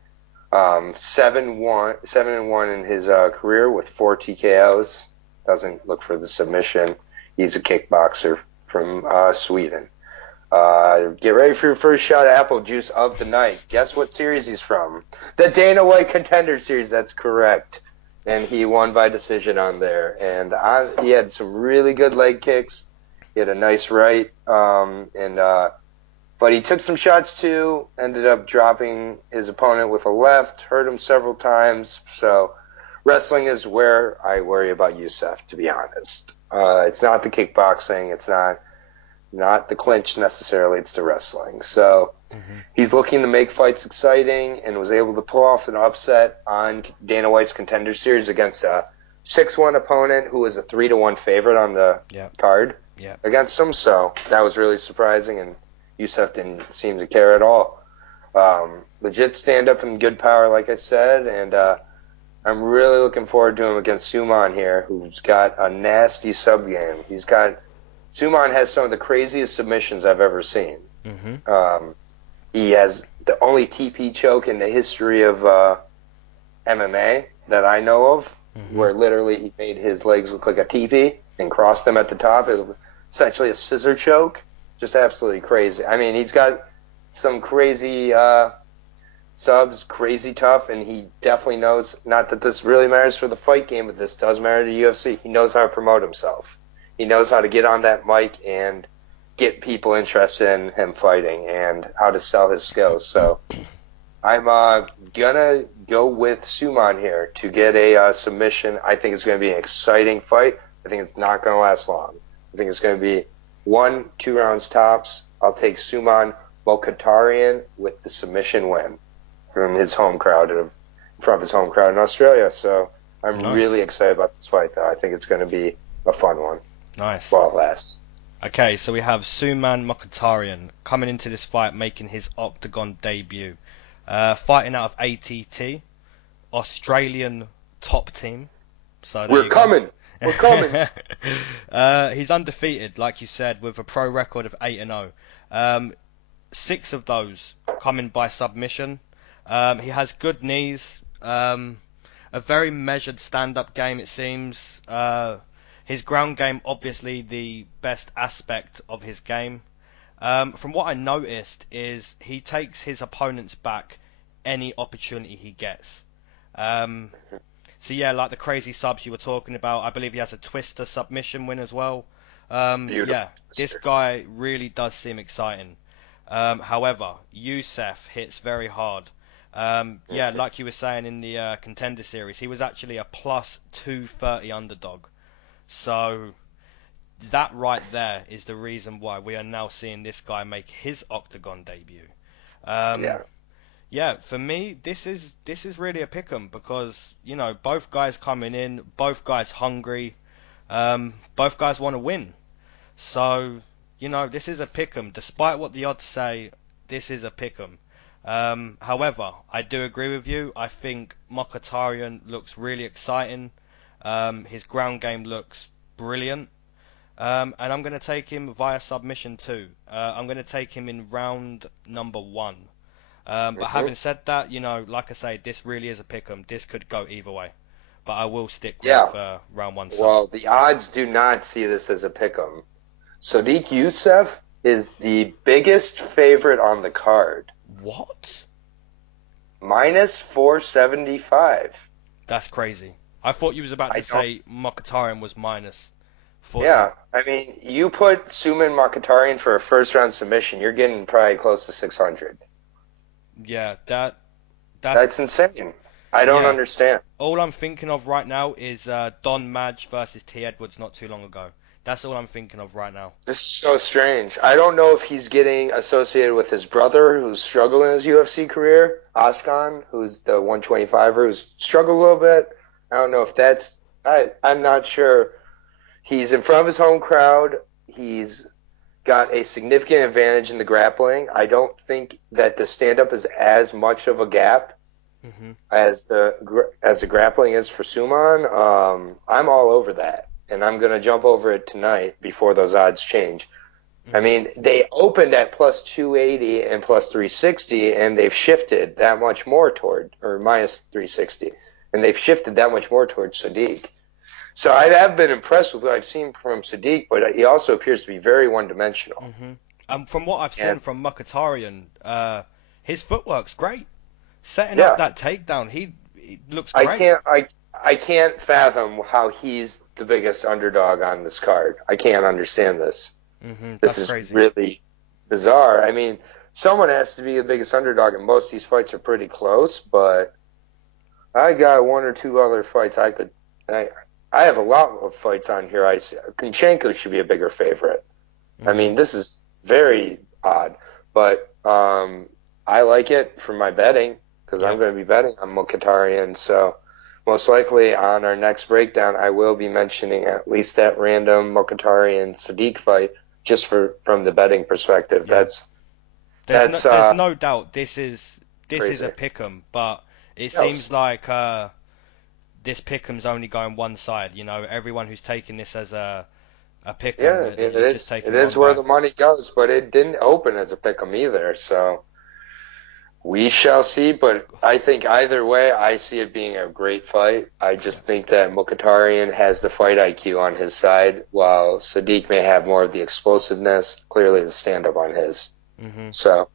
7-1 in his career with 4 TKOs. Doesn't look for the submission. He's a kickboxer from Sweden. Get ready for your first shot of apple juice of the night. Guess what series he's from? The Dana White Contender Series. That's correct. And he won by decision on there. And he had some really good leg kicks. He had a nice right. And But he took some shots too, ended up dropping his opponent with a left, hurt him several times. So wrestling is where I worry about Youssef, to be honest. It's not the kickboxing, it's not the clinch necessarily, it's the wrestling. So he's looking to make fights exciting and was able to pull off an upset on Dana White's Contender Series against a 6-1 opponent who was a 3-1 favorite on the card against him. So that was really surprising, and Youssef didn't seem to care at all. Legit stand-up and good power, like I said, and I'm really looking forward to him against Suman here, who's got a nasty sub-game. Suman has some of the craziest submissions I've ever seen. He has the only TP choke in the history of MMA that I know of, where literally he made his legs look like a teepee and crossed them at the top. It was essentially a scissor choke. Just absolutely crazy. I mean, he's got some crazy subs, crazy tough, and he definitely knows, not that this really matters for the fight game, but this does matter to UFC. He knows how to promote himself. He knows how to get on that mic and get people interested in him fighting and how to sell his skills. So I'm gonna go with Suman here to get a submission. I think it's gonna be an exciting fight. I think it's not gonna last long. I think it's gonna be 1-2 rounds tops. I'll take Suman Mokhtarian with the submission win from his home crowd, in front of his home crowd in Australia. So I'm really excited about this fight, though. I think it's going to be a fun one. Nice. While it lasts. Okay, so we have Suman Mokhtarian coming into this fight, making his Octagon debut. Fighting out of ATT, Australian top team. So We're coming! We're coming! He's undefeated, like you said, with a pro record of 8-0. 6 of those coming by submission. He has good knees, a very measured stand-up game, it seems. His ground game, obviously the best aspect of his game. From what I noticed is he takes his opponents back any opportunity he gets. So yeah, like the crazy subs you were talking about, I believe he has a twister submission win as well. Yeah, this guy really does seem exciting. However, Youssef hits very hard. Yeah, like you were saying in the Contender Series, he was actually a plus 230 underdog. So that right there is the reason why we are now seeing this guy make his Octagon debut. Yeah, for me, this is really a pick'em because, you know, both guys coming in, both guys hungry, both guys want to win. So, you know, this is a pick'em. Despite what the odds say, this is a pick'em. However, I do agree with you. I think Mokhtarian looks really exciting. His ground game looks brilliant. And I'm going to take him via submission too. I'm going to take him in round number 1. But having said that, you know, like I say, this really is a pick'em. This could go either way. But I will stick with round 1. Well, the odds do not see this as a pick'em. Sodiq Youssef is the biggest favorite on the card. What? Minus 475. That's crazy. I thought you was about to say Mokhtarian was minus 4. Yeah, I mean, you put Suman Mokhtarian for a first-round submission, you're getting probably close to 600. Yeah, that's insane. I don't understand. All I'm thinking of right now is Don Madge versus T. Edwards not too long ago. That's all I'm thinking of right now. This is so strange. I don't know if he's getting associated with his brother, who's struggling in his UFC career, Askan, who's the 125er, who's struggled a little bit. I don't know if that's... I'm not sure. He's in front of his home crowd. He's got a significant advantage in the grappling. I don't think that the stand-up is as much of a gap as the grappling is for Suman. I'm all over that, and I'm going to jump over it tonight before those odds change. I mean, they opened at plus 280 and plus 360, and they've shifted that much more toward, or minus 360, and they've shifted that much more towards Sodiq. So I have been impressed with what I've seen from Sodiq, but he also appears to be very one-dimensional. From what I've seen from Mokhtarian, his footwork's great. Setting up that takedown, he looks great. I can't fathom how he's the biggest underdog on this card. I can't understand this. This is crazy. bizarre. I mean, someone has to be the biggest underdog, and most of these fights are pretty close. But I got one or two other fights I could. I have a lot of fights on here. Canseco should be a bigger favorite. I mean, this is very odd, but I like it for my betting because I'm going to be betting on Mkhitaryan. So most likely on our next breakdown, I will be mentioning at least that random Mkhitaryan Sadiq fight just from the betting perspective. Yeah. There's no doubt this is crazy. a pick'em, but it seems like this pick'em's only going one side. You know, everyone who's taking this as a pick'em, Yeah, it is where the money goes, but it didn't open as a pick'em either. So we shall see. But I think either way, I see it being a great fight. I just think that Mkhitaryan has the fight IQ on his side, while Sadiq may have more of the explosiveness. Clearly, the stand-up on his. So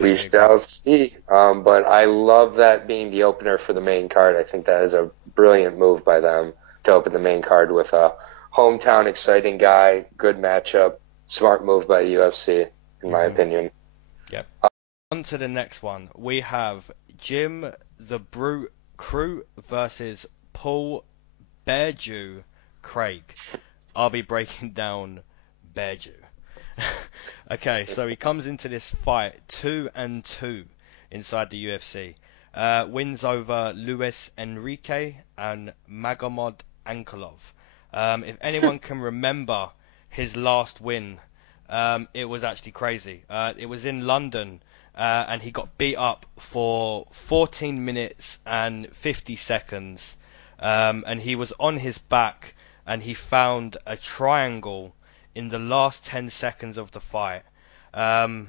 we shall see. But I love that being the opener for the main card. I think that is a brilliant move by them to open the main card with a hometown exciting guy, good matchup, smart move by UFC, in my opinion. Yep. On to the next one. We have Jim the Brute Crew versus Paul Bearjew Craig. I'll be breaking down Bearjew. Okay, so he comes into this fight 2-2 inside the UFC. Wins over Luis Enrique and Magomed Ankalaev. If anyone can remember his last win, it was actually crazy. It was in London, and he got beat up for 14 minutes and 50 seconds. And he was on his back, and he found a triangle in the last 10 seconds of the fight. And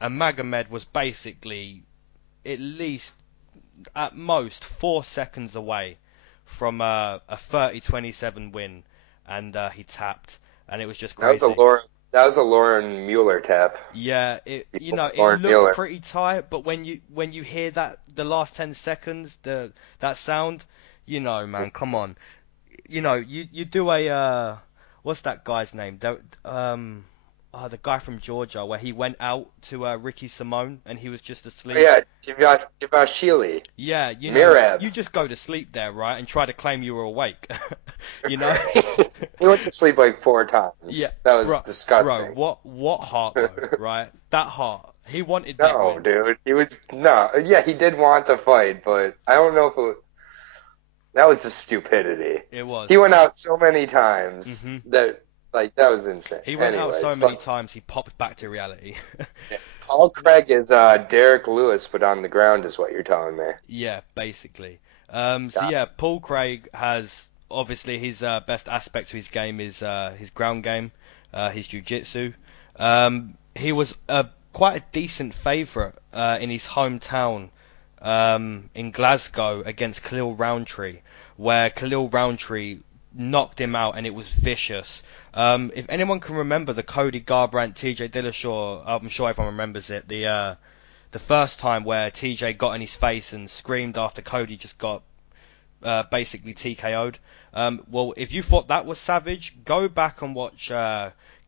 Magomed was basically at least, at most, 4 seconds away from a 30-27 win, and he tapped, and it was just crazy. That was a Lauren Mueller tap. Yeah, it looked pretty tight, but when you hear that the last 10 seconds, that sound, you know, man, come on, you know, you do a what's that guy's name? The guy from Georgia, where he went out to Ricky Simone and he was just asleep. Oh, yeah, Jivashvili. Yeah, you know, Mirab. You just go to sleep there, right, and try to claim you were awake. You know. He went to sleep like 4 times. Yeah, that was disgusting. Bro, what heart though, right? That heart. He wanted that win. No, dude. Yeah, he did want the fight, but I don't know if that was just stupidity. It was. He went out so many times that was insane. He went out so many times, he popped back to reality. Yeah. Paul Craig is Derek Lewis, but on the ground is what you're telling me. Yeah, basically. Paul Craig has, obviously, his best aspect to his game is his ground game, his jiu-jitsu. He was quite a decent favourite in his hometown in Glasgow against Khalil Roundtree, where Khalil Roundtree knocked him out, and it was vicious. If anyone can remember the Cody Garbrandt TJ Dillashaw, I'm sure everyone remembers it. The first time where TJ got in his face and screamed after Cody just got basically TKO'd. Well, if you thought that was savage, go back and watch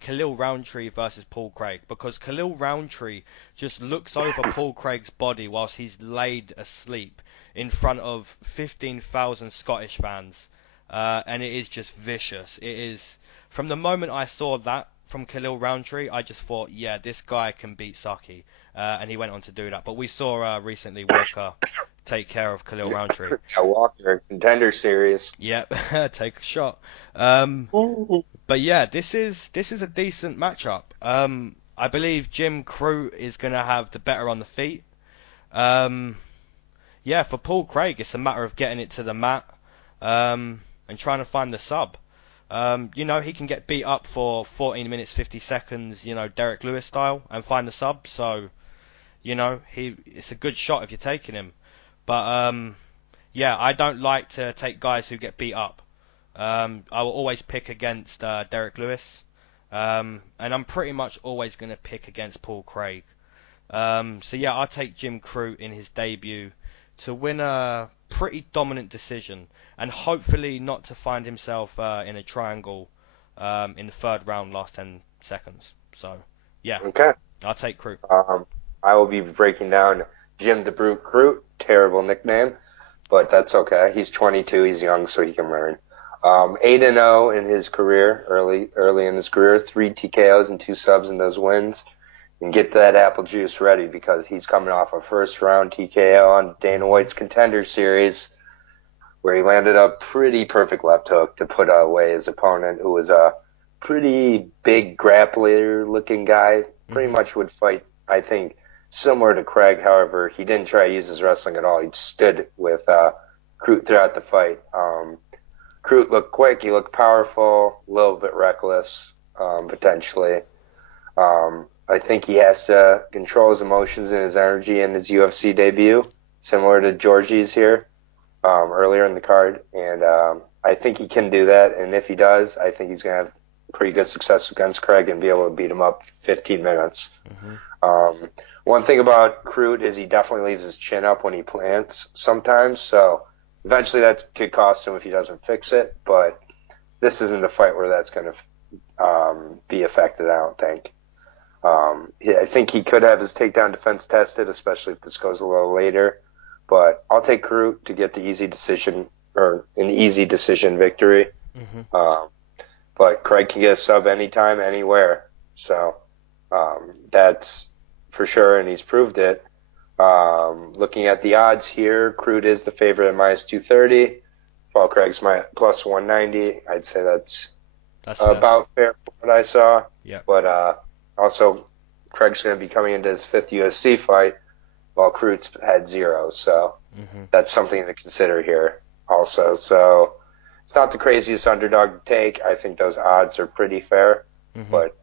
Khalil Roundtree versus Paul Craig, because Khalil Roundtree just looks over Paul Craig's body whilst he's laid asleep in front of 15,000 Scottish fans. And it is just vicious. It is. From the moment I saw that from Khalil Roundtree, I just thought, yeah, this guy can beat Saki. And he went on to do that. But we saw recently Walker take care of Khalil Roundtree. Yeah, Walker, Contender Series. Yep, take a shot. But yeah, this is a decent matchup. I believe Jim Crew is going to have the better on the feet. Yeah, for Paul Craig, it's a matter of getting it to the mat. And trying to find the sub. You know, he can get beat up for 14 minutes, 50 seconds, you know, Derek Lewis style, and find the sub. So, you know, it's a good shot if you're taking him. But, yeah, I don't like to take guys who get beat up. I will always pick against Derek Lewis. And I'm pretty much always going to pick against Paul Craig. So, yeah, I'll take Jim Crew in his debut to win a pretty dominant decision, and hopefully not to find himself in a triangle in the third round, last 10 seconds. So, Yeah, Okay. I'll take Crute. Um, I will be breaking down Jim the Brute Crute. Terrible nickname, but that's okay. He's 22. He's young, so he can learn. 8-0 in his career, early in his career. 3 TKOs and 2 subs in those wins. And get that apple juice ready because he's coming off a first round TKO on Dana White's Contender Series, where he landed a pretty perfect left hook to put away his opponent, who was a pretty big grappler-looking guy. Pretty much would fight, I think, similar to Craig. However, he didn't try to use his wrestling at all. He stood with Crute throughout the fight. Crute looked quick. He looked powerful, a little bit reckless, potentially. I think he has to control his emotions and his energy in his UFC debut, similar to Georgie's here earlier in the card. And I think he can do that. And if he does, I think he's going to have pretty good success against Craig and be able to beat him up 15 minutes. One thing about Crute is he definitely leaves his chin up when he plants sometimes. So eventually that could cost him if he doesn't fix it. But this isn't the fight where that's going to be affected, I don't think. I think he could have his takedown defense tested, especially if this goes a little later. But I'll take Crute to get the easy decision or an easy decision victory. But Craig can get a sub anytime, anywhere. So that's for sure, and he's proved it. Looking at the odds here, Crute is the favorite at minus 230, while Craig's my plus 190. I'd say that's about fair for what I saw. Yeah. But also, Craig's going to be coming into his 5th UFC fight, while Crute's had 0. So that's something to consider here also. So it's not the craziest underdog to take. I think those odds are pretty fair. But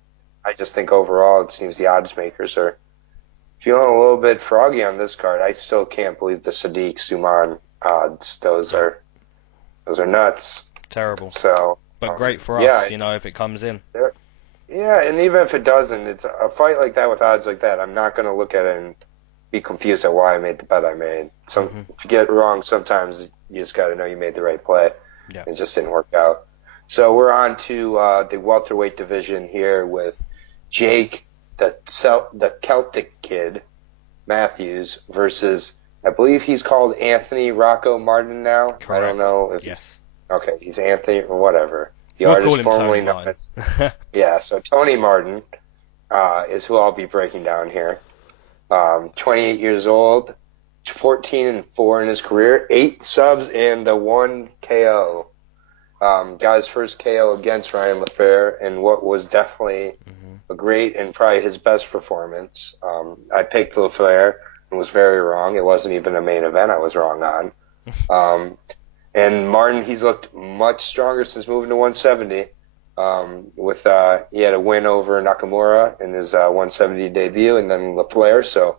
I just think overall it seems the odds makers are feeling a little bit froggy on this card. I still can't believe the Sadiq Suman odds. Those are nuts. Terrible. So, but great for us, if it comes in. Yeah, and even if it doesn't, it's a fight like that with odds like that. I'm not going to look at it and be confused at why I made the bet I made. So if you get it wrong, sometimes you just got to know you made the right play. Yeah. It just didn't work out. So we're on to the welterweight division here with Jake, the Celtic kid, Matthews, versus, I believe he's called Anthony Rocco Martin now. Correct. I don't know if he's Anthony or whatever. The we'll artist call him formerly Tony known Martin. as so Tony Martin is who I'll be breaking down here. 28 years old, 14-4 in his career, 8 subs and the 1 KO. Got his first KO against Ryan LaFair in what was definitely a great and probably his best performance. I picked LaFair and was very wrong. It wasn't even a main event I was wrong on. And Martin, he's looked much stronger since moving to 170. He had a win over Nakamura in his 170 debut, and then LaFleur. So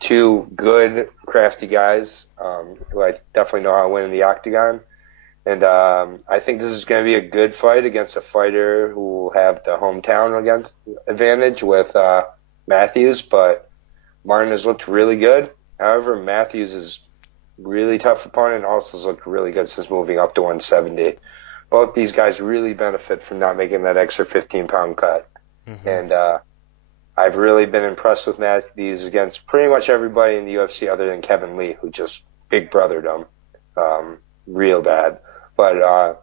2 good, crafty guys who I definitely know how to win in the octagon. And I think this is going to be a good fight against a fighter who will have the hometown advantage with Matthews. But Martin has looked really good. However, Matthews is really tough opponent, also has looked really good since moving up to 170. Both these guys really benefit from not making that extra 15-pound cut. And I've really been impressed with Matthews against pretty much everybody in the UFC other than Kevin Lee, who just big brothered him real bad. But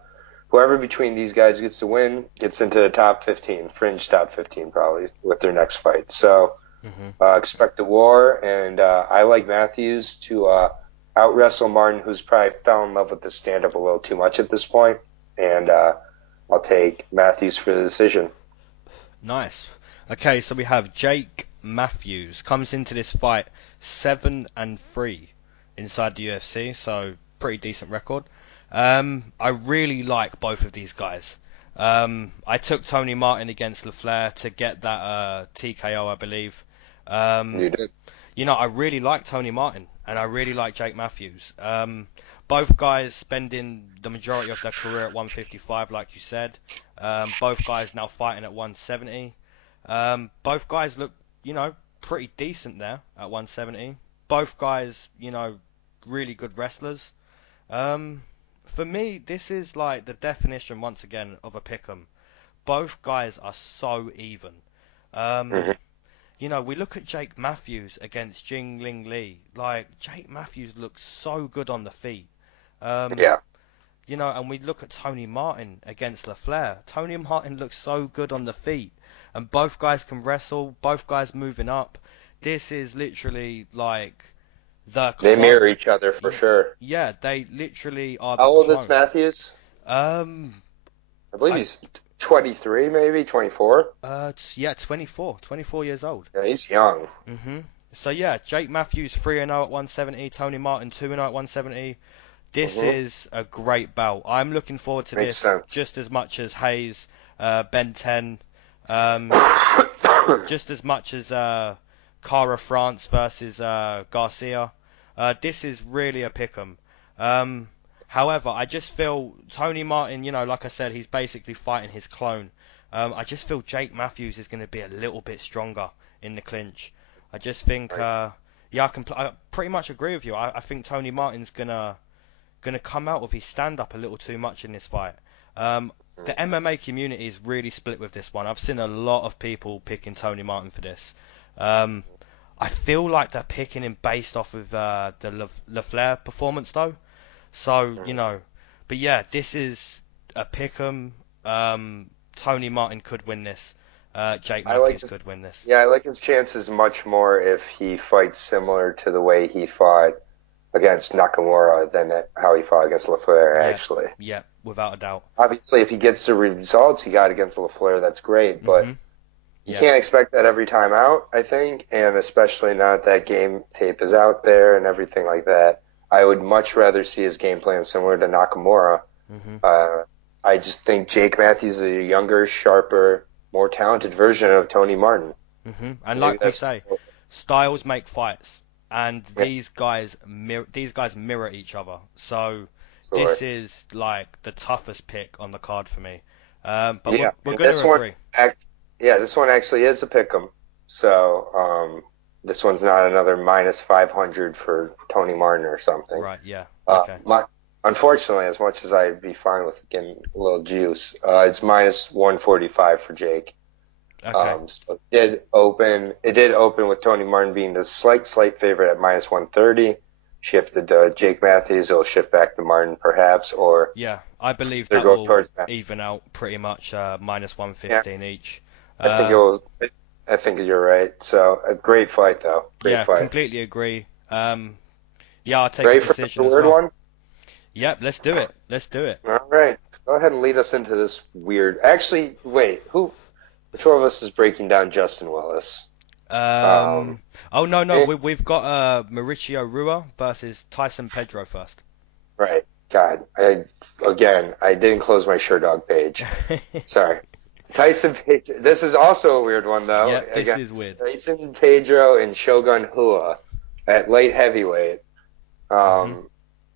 whoever between these guys gets to win gets into the top 15, fringe top 15 probably, with their next fight. So expect a war, and I like Matthews to out-wrestle Martin, who's probably fell in love with the stand-up a little too much at this point. And I'll take Matthews for the decision. Nice. Okay, so we have Jake Matthews comes into this fight 7-3 inside the UFC, so pretty decent record. I really like both of these guys. I took Tony Martin against LaFleur to get that TKO, I believe. You did. I really like Tony Martin, and I really like Jake Matthews. Both guys spending the majority of their career at 155, like you said. Both guys now fighting at 170. Both guys look, pretty decent there at 170. Both guys, really good wrestlers. For me, this is like the definition, once again, of a pick'em. Both guys are so even. we look at Jake Matthews against Jing Ling Lee. Like, Jake Matthews looks so good on the feet. Um, Yeah. and we look at Tony Martin against LaFleur. Tony Martin looks so good on the feet, and both guys can wrestle. Both guys moving up. This is literally like the They mirror clone. each other for sure. Yeah, they literally are the How old is clone. Matthews? Um, I believe I he's 23, maybe 24. yeah, 24 years old. Yeah, he's young. So yeah, Jake Matthews 3-0 at 170, Tony Martin 2-0 at 170. This is a great bout. I'm looking forward to Makes this sense. just as much as Hayes, Ben 10, just as much as Cara France versus Garcia. This is really a pick'em. However, I just feel Tony Martin, like I said, he's basically fighting his clone. I just feel Jake Matthews is going to be a little bit stronger in the clinch. I just think, Right. I pretty much agree with you. I think Tony Martin's gonna come out with his stand up a little too much in this fight. The MMA community is really split with this one. I've seen a lot of people picking Tony Martin for this. I feel like they're picking him based off of the LaFleur performance though. So, but yeah, this is a pick'em. Tony Martin could win this. Jake I like Matthews his, could win this. yeah, I like his chances much more if he fights similar to the way he fought against Nakamura than how he fought against LaFleur, Yeah, actually. yeah, without a doubt. Obviously, if he gets the results he got against LaFleur, that's great, but hmm you Yeah, can't expect that every time out, I think, and especially now that that game tape is out there and everything like that. I would much rather see his game plan similar to Nakamura. hmm I just think Jake Matthews is a younger, sharper, more talented version of Tony Martin. And Maybe like we that's say, styles make fights, and yeah, these guys mirror each other. So sure. this is like the toughest pick on the card for me. But Yeah, we're and going to agree. this one actually is a pick'em. So this one's not another minus 500 for Tony Martin or something. Right? Yeah. Uh, Okay. my, Unfortunately, as much as I'd be fine with getting a little juice, it's minus 145 for Jake. Okay. So it did open with Tony Martin being the slight favorite at minus 130. Shifted to Jake Matthews. It'll shift back to Martin perhaps, or Yeah, I believe they'll that go will towards Matthews. even out pretty much minus Yeah, 115 each. I think Uh, it'll. I think you're right. So a great fight though. Great yeah, fight. completely agree. Yeah, I'll take a Ready for the decision as weird well. one? Yep, let's do it. Let's do it. All right. Go ahead and lead us into this weird. Actually, wait. Which one of us is breaking down Justin Willis? Um, Oh no, eh, we've got Mauricio Rua versus Tyson Pedro first. right. God, I didn't close my Sherdog page. Sorry. Tyson Pedro. This is also a weird one though. Yep, this is Against weird. Tyson Pedro and Shogun Hua at light heavyweight. hmm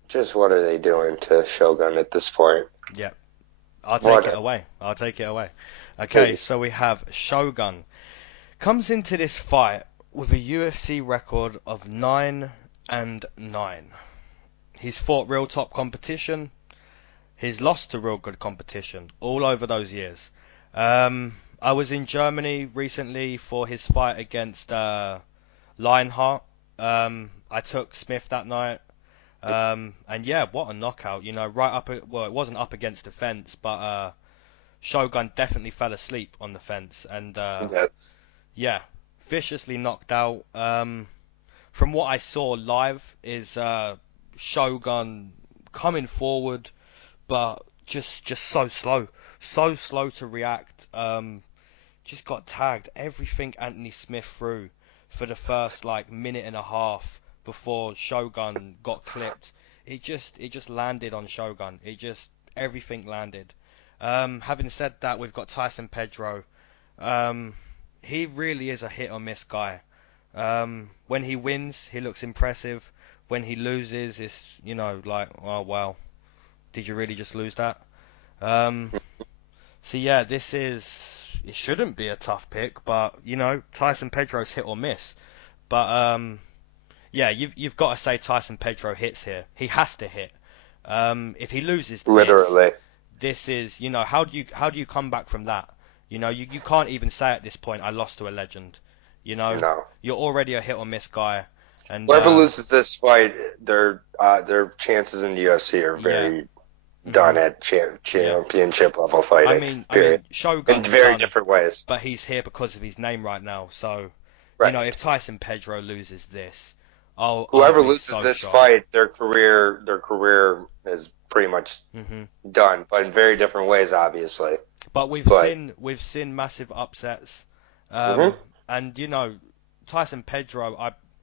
Just what are they doing to Shogun at this point? Yep, I'll take it What? away. I'll take it away. Okay, Please. so we have Shogun comes into this fight with a UFC record of 9-9. He's fought real top competition. He's lost to real good competition all over those years. I was in Germany recently for his fight against Lionheart. I took Smith that night. And yeah, what a knockout. Right up, well, it wasn't up against the fence, but Shogun definitely fell asleep on the fence. And Yes. yeah, viciously knocked out. From what I saw live is Shogun coming forward, but just so slow to react. Just got tagged. Everything Anthony Smith threw for the first like minute and a half before Shogun got clipped. It just landed on Shogun. Everything landed. Having said that, we've got Tyson Pedro. He really is a hit or miss guy. When he wins, he looks impressive. When he loses, it's like, oh wow, did you really just lose that? Um, so yeah, it shouldn't be a tough pick, but Tyson Pedro's hit or miss. But yeah, you've got to say Tyson Pedro hits here. He has to hit. If he loses Literally. this is how do you come back from that? You can't even say at this point I lost to a legend. You know, No. you're already a hit or miss guy, and Whoever loses this fight, their chances in the UFC are yeah, very done at championship level fighting. I mean, Period. In Shogun's very done, different ways. but he's here because of his name right now. So, you know, Right. if Tyson Pedro loses this, I'll Whoever be loses so this shocked. fight, their career is pretty much done, but in very different ways, obviously. But But we've seen massive upsets, mhm. and you know, Tyson Pedro,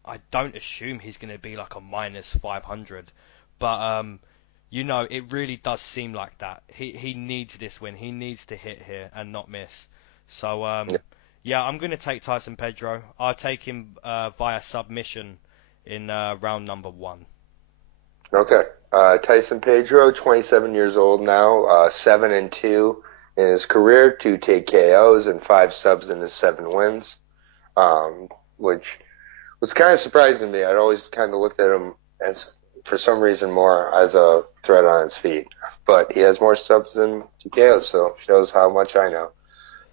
I don't assume he's going to be like a minus 500, but you know, it really does seem like that. He needs this win. He needs to hit here and not miss. So Yeah. yeah, I'm going to take Tyson Pedro. I'll take him via submission in round number 1. Okay. Tyson Pedro, 27 years old now, 7-2 in his career, 2 KOs and 5 subs in his 7 wins, which was kind of surprising to me. I'd always kind of looked at him as, for some reason, more as a threat on his feet. But he has more subs than TKOs, so shows how much I know.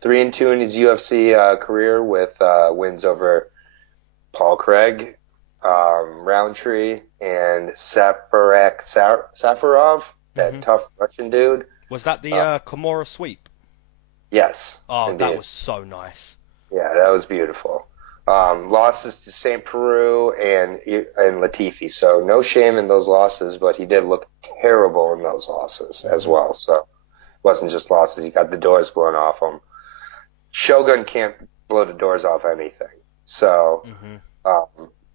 3-2 in his UFC career with wins over Paul Craig, Roundtree, and Safarov, that tough Russian dude. Was that the Kimura sweep? Yes, Oh, indeed. that was so nice. Yeah, that was beautiful. Losses to St. Peru and Latifi, so no shame in those losses, but he did look terrible in those losses as well. So it wasn't just losses; he got the doors blown off him. Shogun can't blow the doors off anything. So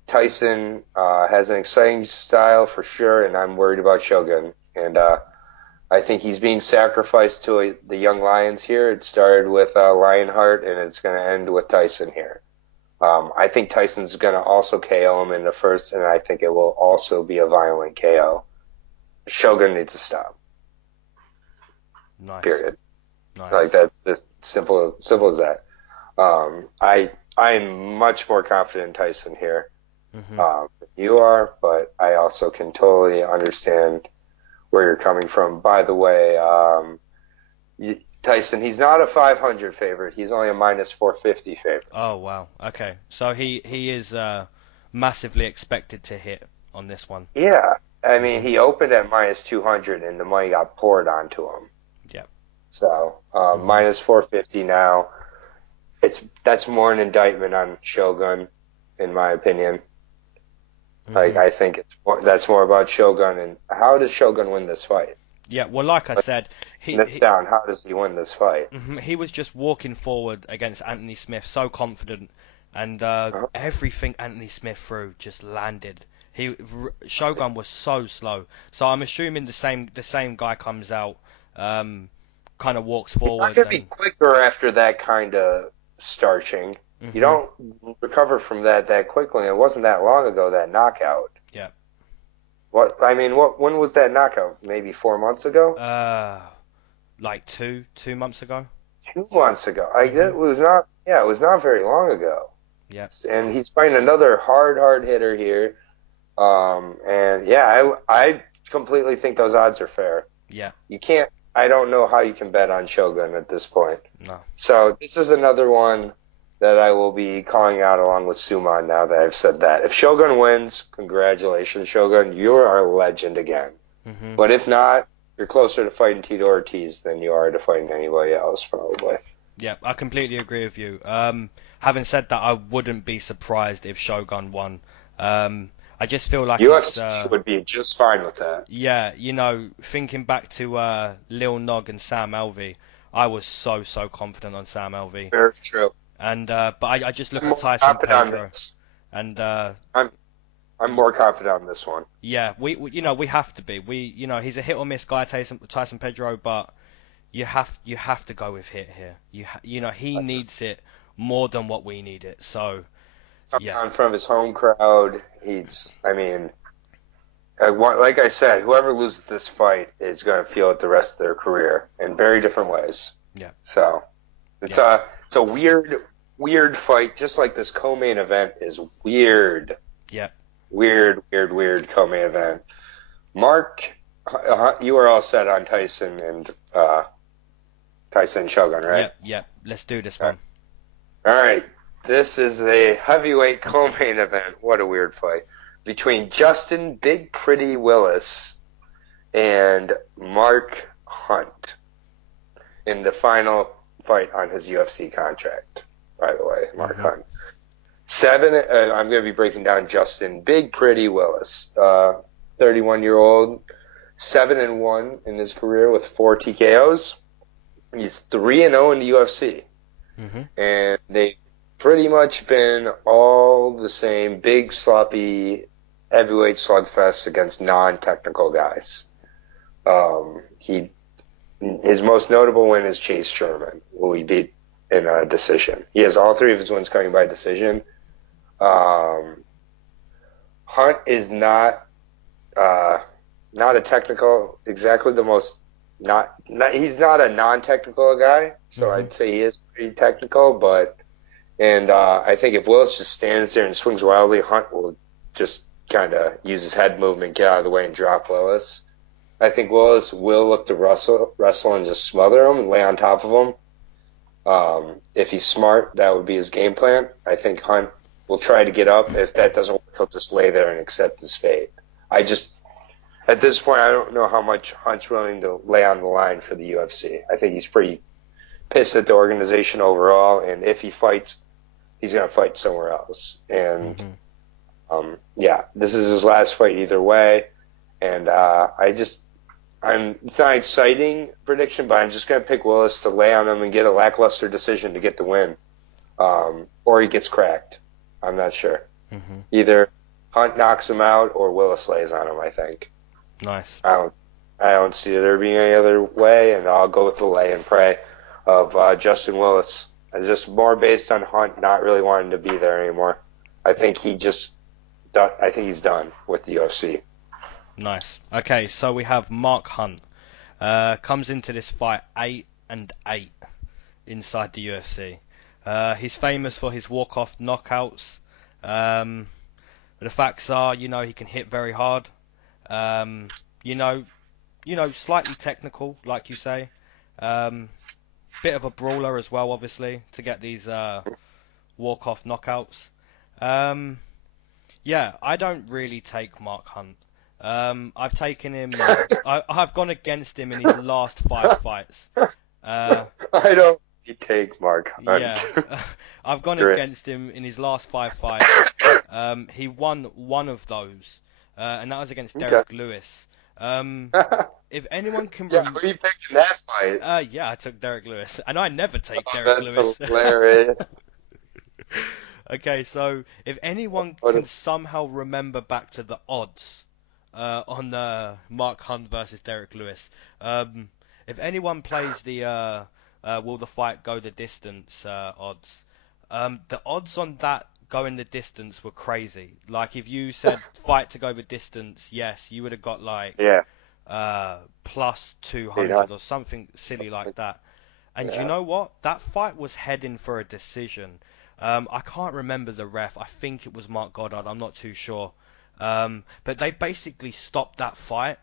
Tyson has an exciting style for sure, and I'm worried about Shogun. And I think he's being sacrificed to the young Lions here. It started with Lionheart, and it's going to end with Tyson here. I think Tyson's going to also KO him in the first, and I think it will also be a violent KO. Shogun needs to stop. Nice. Period. Nice. Like that's just simple as that. I'm much more confident in Tyson here than you are, but I also can totally understand where you're coming from. By the way, Tyson, he's not a 500 favorite. He's only a minus 450 favorite. Oh wow. Okay. So he is massively expected to hit on this one. Yeah. I mean, he opened at minus 200 and the money got poured onto him. Yep. So, minus 450 now. That's more an indictment on Shogun, in my opinion. Like, I think that's more about Shogun and how does Shogun win this fight? Yeah, well, like I said, how does he win this fight? He was just walking forward against Anthony Smith, so confident, and everything Anthony Smith threw just landed. Shogun was so slow, so I'm assuming the same guy comes out, kind of walks forward. He's not gonna be quicker after that kind of starching. You don't recover from that quickly. It wasn't that long ago, that knockout. Yeah. When was that knockout? Maybe 4 months ago? Like two months ago. 2 months ago. It was not very long ago. Yeah. And he's fighting another hard hitter here. And yeah, I completely think those odds are fair. Yeah. I don't know how you can bet on Shogun at this point. No. So this is another one that I will be calling out along with Suman now that I've said that. If Shogun wins, congratulations, Shogun. You are a legend again. But if not, you're closer to fighting Tito Ortiz than you are to fighting anybody else, probably. Yeah, I completely agree with you. Having said that, I wouldn't be surprised if Shogun won. I just feel like UFC would be just fine with that. Yeah, you know, thinking back to Lil Nog and Sam Alvey, I was so confident on Sam Alvey. Very true. And but I just look at Tyson Pedro, and I'm more confident on this one. Yeah, we we have to be. He's a hit or miss guy, Tyson Pedro, but you have to go with hit here. He needs it more than what we need it. So yeah. On from his home crowd, like I said, whoever loses this fight is going to feel it the rest of their career in very different ways. Yeah. So it's a weird fight, just like this co-main event is weird. Yeah. Weird co-main event. Mark, you are all set on Tyson and Shogun, right? Yep. Let's do this one. All right. This is a heavyweight co-main event. What a weird fight. Between Justin Big Pretty Willis and Mark Hunt in the final fight on his UFC contract, by the way, Mark Hunt. I'm going to be breaking down Justin Big Pretty Willis, 31-year-old, 7-1 in his career with 4 TKOs. He's 3-0 in the UFC. And they've pretty much been all the same big, sloppy, heavyweight slugfests against non-technical guys. His most notable win is Chase Sherman, who he beat in a decision. He has all 3 of his wins coming by decision. Hunt is not a technical, exactly the most, he's not a non-technical guy, so I'd say he is pretty technical, I think if Willis just stands there and swings wildly, Hunt will just kind of use his head movement, get out of the way, and drop Willis. I think Willis will look to wrestle and just smother him and lay on top of him. If he's smart, that would be his game plan. I think Hunt will try to get up. If that doesn't work, he'll just lay there and accept his fate. At this point, I don't know how much Hunt's willing to lay on the line for the UFC. I think he's pretty pissed at the organization overall, and if he fights, he's going to fight somewhere else. And, this is his last fight either way. And it's not an exciting prediction, but I'm just going to pick Willis to lay on him and get a lackluster decision to get the win. Or he gets cracked. I'm not sure. Either Hunt knocks him out or Willis lays on him, I think. Nice. I don't see there being any other way, and I'll go with the lay and pray of Justin Willis. It's just more based on Hunt not really wanting to be there anymore. I think he's done with the UFC. Nice. Okay, so we have Mark Hunt. Comes into this fight 8-8 inside the UFC. He's famous for his walk-off knockouts. The facts are, he can hit very hard. Slightly technical, like you say. Bit of a brawler as well, obviously, to get these walk-off knockouts. I don't really take Mark Hunt. I've taken him. I've gone against him in his last 5 fights. I don't take Mark Hunt. Yeah, I've gone against him in his last 5 fights. He won 1 of those, and that was against Derek Lewis. If anyone can remember, who you picked in that fight? I took Derek Lewis, and I never take Derek Lewis. That's hilarious. Okay, so if anyone can somehow remember back to the odds on Mark Hunt versus Derek Lewis, if anyone plays the will the fight go the distance odds, the odds on that going the distance were crazy. Like if you said fight to go the distance, yes, you would have got like plus 200 or something silly like that. And you know what? That fight was heading for a decision. I can't remember the ref. I think it was Mark Goddard. I'm not too sure. But they basically stopped that fight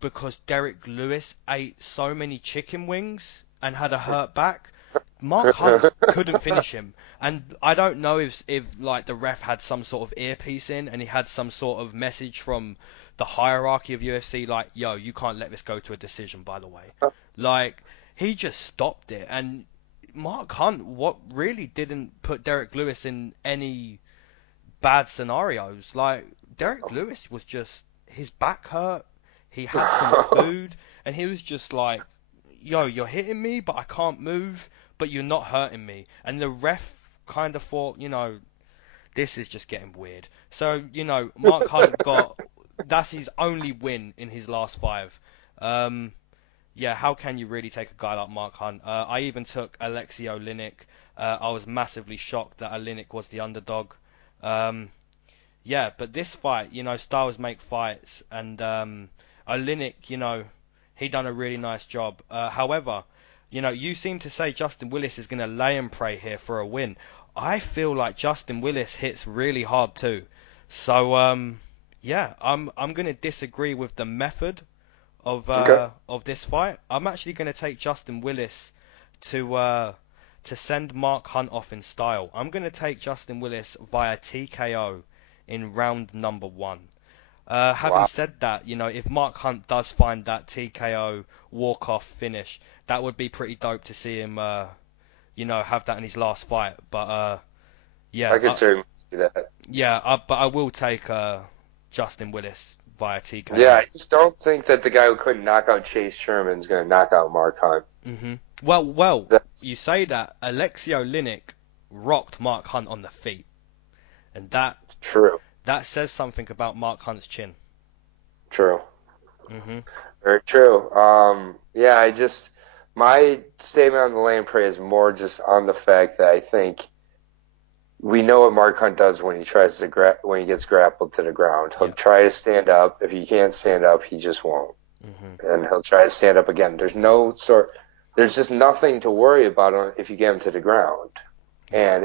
because Derek Lewis ate so many chicken wings and had a hurt back. Mark Hunt couldn't finish him. And I don't know if like the ref had some sort of earpiece in and he had some sort of message from the hierarchy of UFC like, yo, you can't let this go to a decision, by the way. Like, he just stopped it. And Mark Hunt, what really didn't put Derek Lewis in any bad scenarios. Like, Derek Lewis was just, his back hurt, he had some food, and he was just like, yo, you're hitting me, but I can't move, but you're not hurting me. And the ref kind of thought, this is just getting weird. So, Mark Hunt that's his only win in his last 5. How can you really take a guy like Mark Hunt? I even took Alexei Oleinik. I was massively shocked that Oleinik was the underdog. But this fight, styles make fights, and Oleinik, he done a really nice job. However, you seem to say Justin Willis is going to lay and pray here for a win. I feel like Justin Willis hits really hard too. So, I'm going to disagree with the method of this fight. I'm actually going to take Justin Willis to to send Mark Hunt off in style. I'm going to take Justin Willis via TKO in round number 1. Having Wow. said that, if Mark Hunt does find that TKO walk-off finish, that would be pretty dope to see him, have that in his last fight. But yeah, I could certainly see that. but I will take Justin Willis via TKO. Yeah, I just don't think that the guy who couldn't knock out Chase Sherman's going to knock out Mark Hunt. Well, you say that. Alexei Oleinik rocked Mark Hunt on the feet, and True. that says something about Mark Hunt's chin. True. Very true. My statement on the lamprey is more just on the fact that I think we know what Mark Hunt does when he tries to when he gets grappled to the ground. He'll try to stand up. If he can't stand up, he just won't. And he'll try to stand up again. There's just nothing to worry about if you get him to the ground. And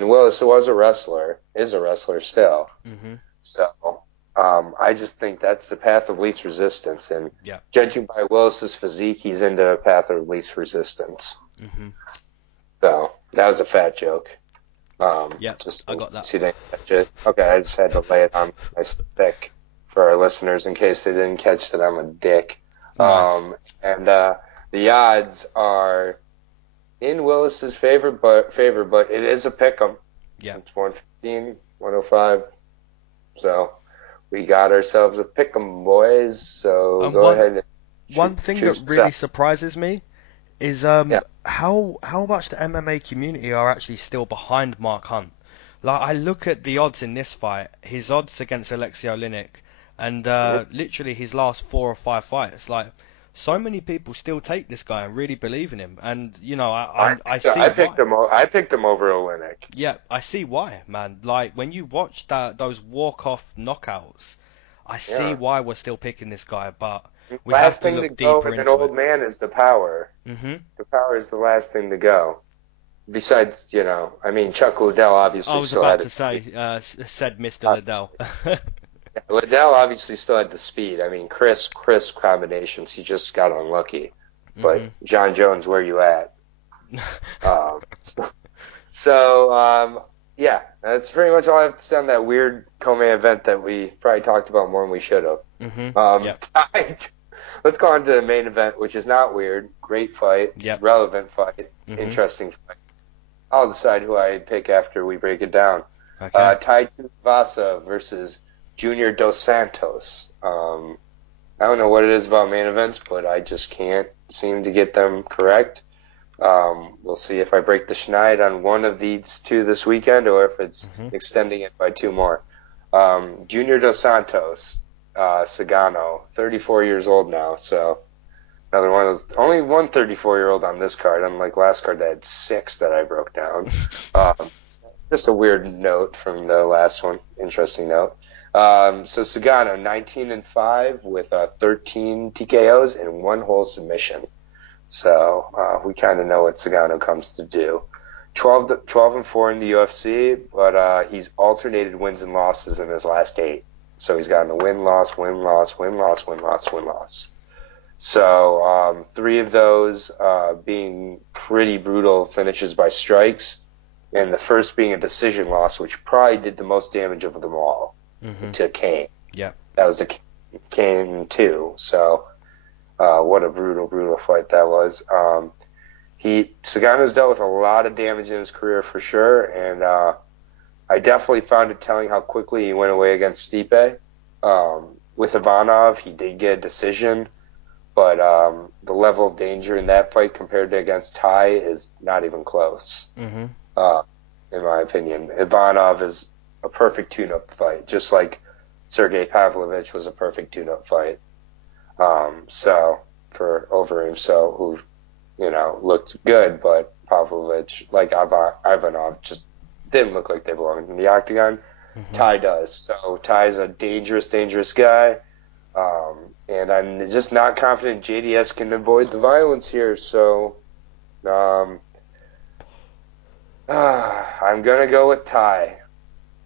Willis was a wrestler, is a wrestler still. So I just think that's the path of least resistance. And judging by Willis's physique, he's into the path of least resistance. So that was a fat joke. I got that. See, they catch it. Okay, I just had to lay it on my stick for our listeners in case they didn't catch that I'm a dick. Nice. And the odds are in Willis's favor, but it is a pick'em. Yeah. It's 115, 105. So we got ourselves a pick'em, boys. So go ahead and one thing that really surprises me is how much the MMA community are actually still behind Mark Hunt. Like, I look at the odds in this fight, his odds against Alexei Oleinik, and literally his last 4 or 5 fights. Like, so many people still take this guy and really believe in him. And I see I picked him over Oleinik. Yeah, I see why, man. Like, when you watch those walk-off knockouts, I see why we're still picking this guy. But we have to look deeper into it. An old man is the power. The power is the last thing to go. Besides, Chuck Liddell obviously still had it. I was about to say, said Mr. Liddell. Liddell obviously still had the speed. I mean, crisp combinations. He just got unlucky. But John Jones, where you at? Yeah, that's pretty much all I have to say on that weird co-main event that we probably talked about more than we should have. Let's go on to the main event, which is not weird. Great fight, relevant fight, interesting fight. I'll decide who I pick after we break it down. Okay. Tuivasa versus Junior Dos Santos. I don't know what it is about main events, but I just can't seem to get them correct. We'll see if I break the schneid on one of these two this weekend or if it's extending it by 2 more. Junior Dos Santos, Sagano, 34 years old now, so another one of those. Only one 34-year-old on this card, unlike last card that had 6 that I broke down. Just a weird note from the last one. Interesting note. So Sagano, 19-5 with 13 TKOs and 1 whole submission. So we kind of know what Sagano comes to do. 12-4 in the UFC, but he's alternated wins and losses in his last 8. So he's gotten a win-loss, win-loss, win-loss, win-loss, win-loss. So 3 of those being pretty brutal finishes by strikes, and the first being a decision loss, which probably did the most damage of them all to Kane. Yeah. That was the Kane 2. So what a brutal fight that was. Sagano's dealt with a lot of damage in his career for sure, and I definitely found it telling how quickly he went away against Stipe. With Ivanov, he did get a decision, but the level of danger in that fight compared to against Tai is not even close, in my opinion. Ivanov is a perfect tune-up fight, just like Sergey Pavlovich was a perfect tune-up fight. Over him, who looked good, but Pavlovich, like Ivanov, just didn't look like they belonged in the octagon. Tai does. So Tai's a dangerous guy, and I'm just not confident JDS can avoid the violence here. So I'm gonna go with Tai,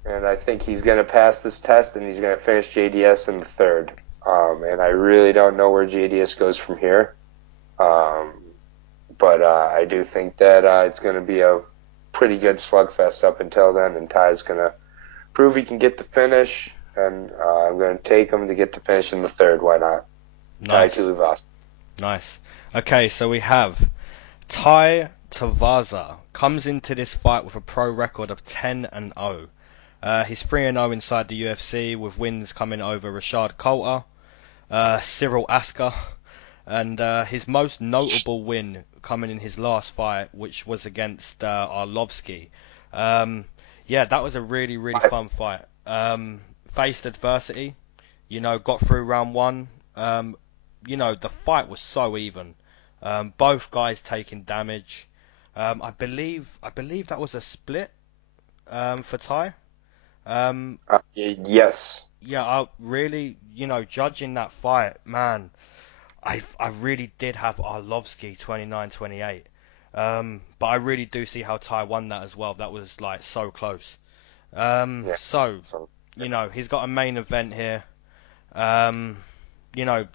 and I think he's gonna pass this test, and he's gonna finish JDS in the 3rd. And I really don't know where JDS goes from here. But I do think that it's going to be a pretty good slugfest up until then, and Ty's going to prove he can get the finish, and I'm going to take him to get the finish in the third. Why not? Nice. Tuivasa. Nice. Okay, so we have Tuivasa comes into this fight with a pro record of 10-0. He's 3-0 inside the UFC with wins coming over Rashad Coulter, Cyril Asker, and his most notable win coming in his last fight, which was against Arlovsky. Yeah, that was a really, really fun fight. Faced adversity, got through round one. The fight was so even. Both guys taking damage. I believe that was a split for Ty. Yes. Yeah, I really, judging that fight, man, I really did have Arlovsky 29-28. But I really do see how Ty won that as well. That was like so close. Yeah. So, he's got a main event here.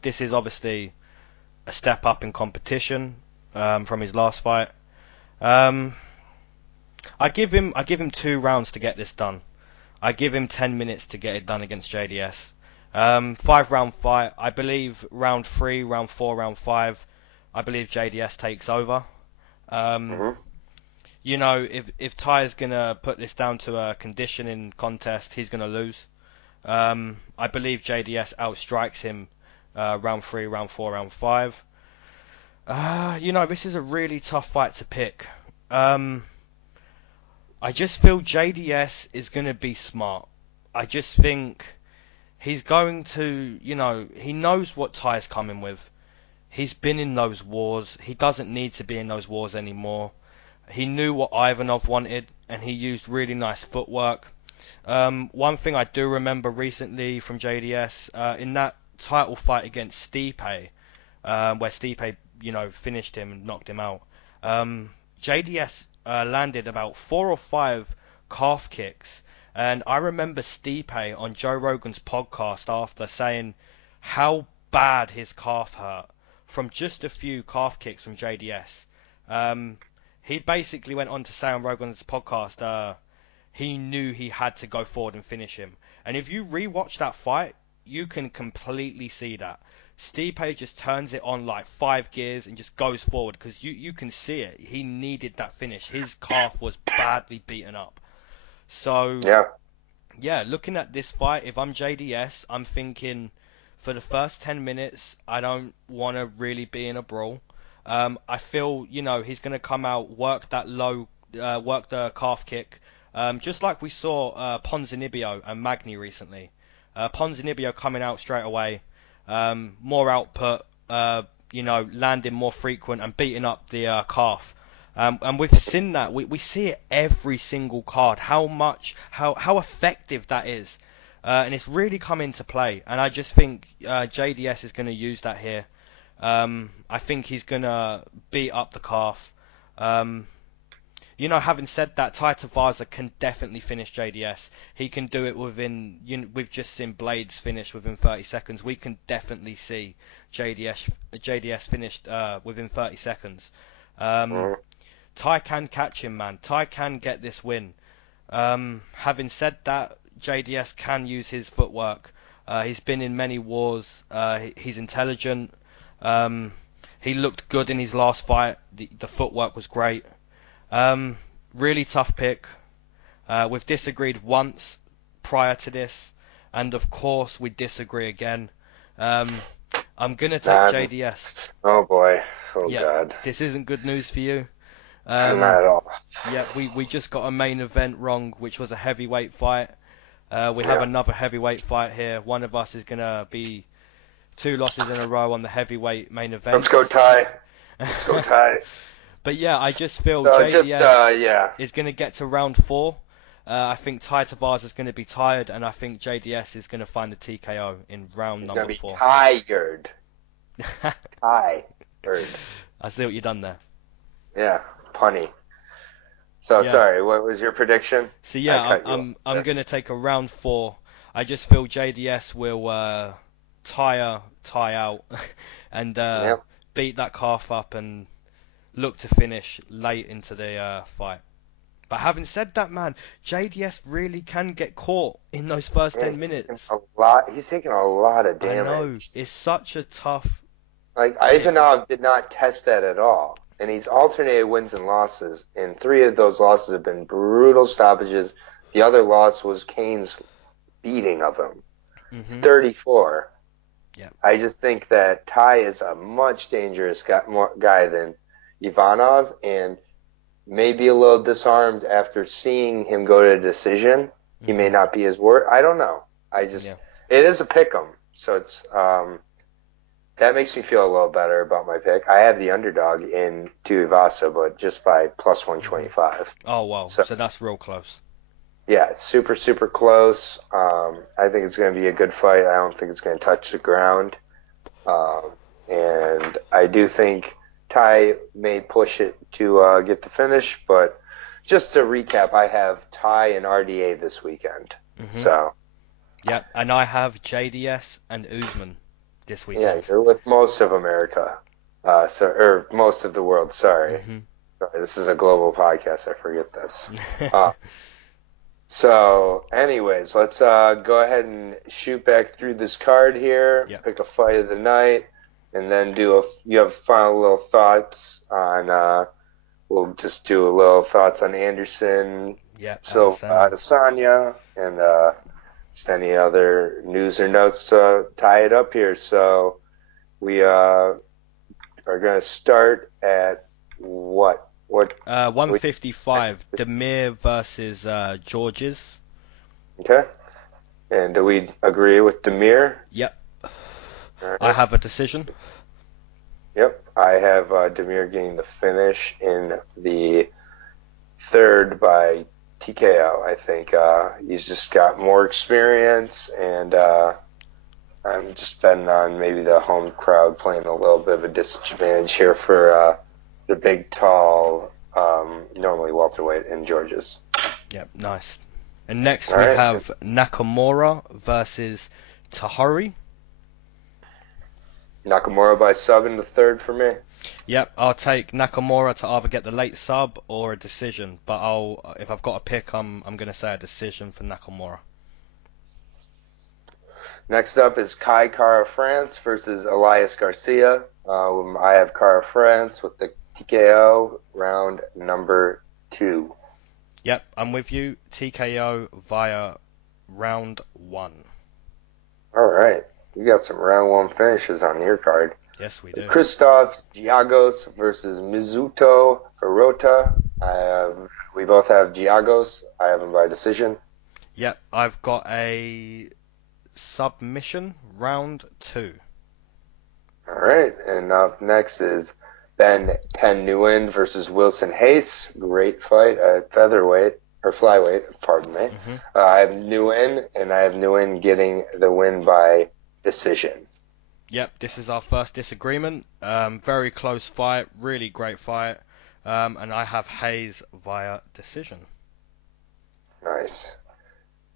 This is obviously a step up in competition from his last fight. I give him 2 rounds to get this done. I give him 10 minutes to get it done against JDS. 5-round fight. I believe round 3, round 4, round 5. I believe JDS takes over. If Ty is gonna put this down to a conditioning contest, he's gonna lose. I believe JDS outstrikes him round 3, round 4, round 5. This is a really tough fight to pick. I just feel JDS is going to be smart. I just think he's going to, he knows what Ty's coming with. He's been in those wars. He doesn't need to be in those wars anymore. He knew what Ivanov wanted, and he used really nice footwork. One thing I do remember recently from JDS, in that title fight against Stipe, where Stipe, finished him and knocked him out, JDS landed about 4 or 5 calf kicks, and I remember Stipe on Joe Rogan's podcast after saying how bad his calf hurt from just a few calf kicks from JDS. He basically went on to say on Rogan's podcast he knew he had to go forward and finish him. And if you rewatch that fight, you can completely see that. Stipe just turns it on like 5 gears and just goes forward because you can see it. He needed that finish. His calf was badly beaten up. So, yeah, looking at this fight, if I'm JDS, I'm thinking for the first 10 minutes, I don't want to really be in a brawl. I feel, he's going to come out, work that low, work the calf kick, just like we saw Ponzinibbio and Magny recently. Ponzinibbio coming out straight away. More output, landing more frequent and beating up the calf. And we've seen that. We see it every single card, how effective that is. And it's really come into play. And I just think JDS is going to use that here. I think he's going to beat up the calf. Having said that, Tuivasa can definitely finish JDS. He can do it within, we've just seen Blades finish within 30 seconds. We can definitely see JDS finished within 30 seconds. Ty can catch him, man. Ty can get this win. Having said that, JDS can use his footwork. He's been in many wars. He's intelligent. He looked good in his last fight. The footwork was great. Really tough pick. We've disagreed once prior to this, and of course we disagree again. I'm gonna take JDS. Oh boy. Oh yeah, God. This isn't good news for you. Not at all. Yeah, we just got a main event wrong, which was a heavyweight fight. We have another heavyweight fight here. One of us is gonna be 2 losses in a row on the heavyweight main event. Let's go Ty. Let's go Ty. But yeah, I just feel JDS is going to get to round 4. I think Tuivasa is going to be tired, and I think JDS is going to find the TKO in round number 4. He's going to be tired. Tired. I see what you've done there. Yeah, punny. So, sorry, what was your prediction? So, yeah, I'm going to take a round 4. I just feel JDS will tire Ty out and beat that calf up and look to finish late into the fight. But having said that, man, JDS really can get caught in those first Man, 10 minutes. he's taking a lot of I know. damage. It's such a tough Like, pick. Ivanov did not test that at all. And he's alternated wins and losses, and 3 of those losses have been brutal stoppages. The other loss was Kane's beating of him. It's 34. Yeah. I just think that Ty is a much dangerous guy than Ivanov, and may be a little disarmed after seeing him go to a decision. He may not be as worth. I don't know. It is a pick 'em, so it's that makes me feel a little better about my pick. I have the underdog in Tuivasa, but just by plus 125. Oh wow, so that's real close. Yeah, it's super, super close. I think it's going to be a good fight. I don't think it's going to touch the ground. And I do think Ty may push it to get the finish. But just to recap, I have Ty and RDA this weekend. So. Yep, and I have JDS and Usman this weekend. Yeah, you're with most of America. Or most of the world, sorry. Sorry, this is a global podcast. I forget this. So, anyways, let's go ahead and shoot back through this card here. Yep. Pick a fight of the night, and then you have final little thoughts on. We'll just do a little thoughts on Anderson, Silva, Adesanya, and just any other news or notes to tie it up here. So we are going to start at what? 155, Damir versus Georges. Okay. And do we agree with Damir? Yep. Right. I have a decision. Yep. I have Damir getting the finish in the third by TKO. I think he's just got more experience, and I'm just betting on maybe the home crowd playing a little bit of a disadvantage here for the big, tall, normally welterweight in Georges. Yep, nice. And next we have Nakamura versus Tahori. Nakamura by sub in the third for me. Yep, I'll take Nakamura to either get the late sub or a decision. But if I've got a pick, I'm gonna say a decision for Nakamura. Next up is Kai Kara France versus Elias Garcia. I have Kara France with the TKO round number 2. Yep, I'm with you. TKO via round 1. All right. You got some round 1 finishes on your card. Yes, we do. Christos Jiagos versus Mizuto Hirota. We both have Jiagos. I have him by decision. Yep, I've got a submission round 2. All right. And up next is Ben Nguyen versus Wilson Hayes. Great fight at featherweight, or flyweight, pardon me. I have Nguyen, and I have Nguyen getting the win by decision. Yep, this is our first disagreement. Very close fight, really great fight. And I have Hayes via decision. Nice.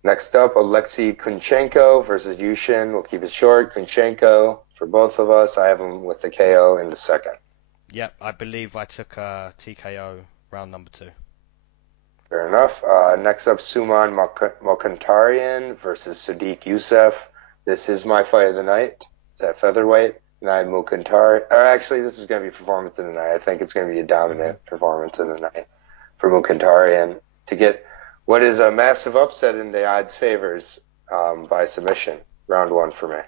Next up, Alexei Kunchenko versus Yushin. We'll keep it short. Kunchenko for both of us. I have him with the KO in the second. Yep, I believe I took TKO round number 2. Fair enough. Next up, Suman Mokhtarian versus Sadiq Youssef. This is my fight of the night. It's at featherweight. And I have Mokhtarian. Or actually, this is going to be performance of the night. I think it's going to be a dominant performance of the night for Mokhtarian to get what is a massive upset in the odds favors by submission. Round 1 for me.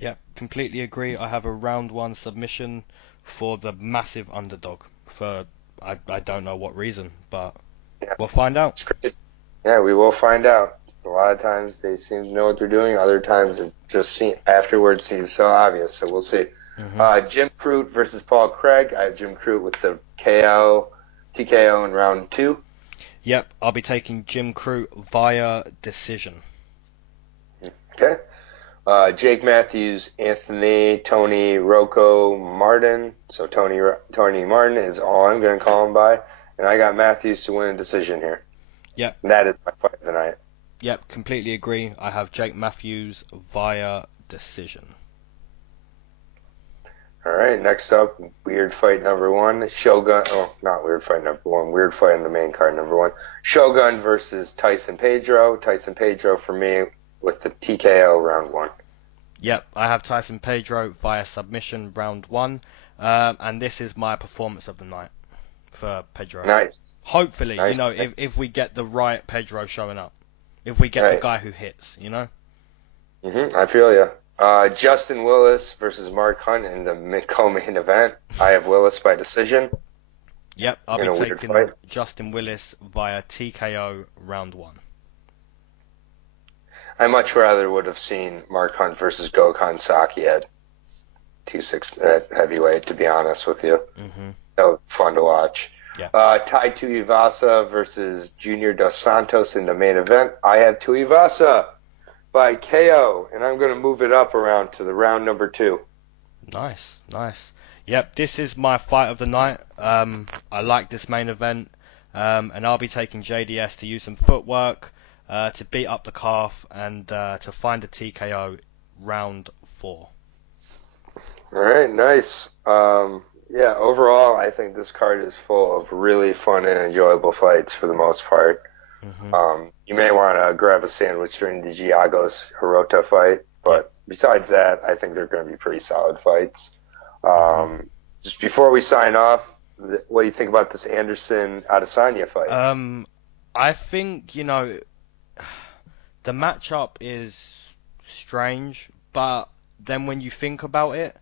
Yep, completely agree. I have a round 1 submission for the massive underdog for I don't know what reason, but we'll find out. Yeah, we will find out. A lot of times they seem to know what they're doing. Other times it just afterwards seems so obvious. So we'll see. Jim Crute versus Paul Craig. I have Jim Crute with the TKO in round 2. Yep, I'll be taking Jim Crute via decision. Okay. Jake Matthews, Tony Rocco Martin. So Tony Martin is all I'm going to call him by. And I got Matthews to win a decision here. Yep. And that is my fight of the night. Yep, completely agree. I have Jake Matthews via decision. All right, next up, weird fight number one. Shogun. Oh, not weird fight number one. Weird fight on the main card number one. Shogun versus Tyson Pedro. Tyson Pedro for me with the TKO round one. Yep, I have Tyson Pedro via submission round one, and this is my performance of the night for Pedro. Nice. Hopefully, nice. if we get the right Pedro showing up, if we get the guy who hits, I feel ya. Justin Willis versus Mark Hunt in the co-main event. I have Willis by decision. Yep, I'll be taking Justin Willis via TKO round one. I much rather would have seen Mark Hunt versus Gokhan Saki at 260 at heavyweight, to be honest with you. Mm-hmm. That was fun to watch. Yeah. Tai Tuivasa versus Junior Dos Santos in the main event. I have Tuivasa by KO, and I'm going to move it up around to the round number two. Nice. Yep, this is my fight of the night. I like this main event, and I'll be taking JDS to use some footwork to beat up the calf and to find a TKO round 4. All right, nice. Yeah, overall, I think this card is full of really fun and enjoyable fights for the most part. Mm-hmm. You may want to grab a sandwich during the Jiagos Hirota fight, but besides that, I think they're going to be pretty solid fights. Just before we sign off, what do you think about this Anderson Adesanya fight? I think, the matchup is strange, but then when you think about it,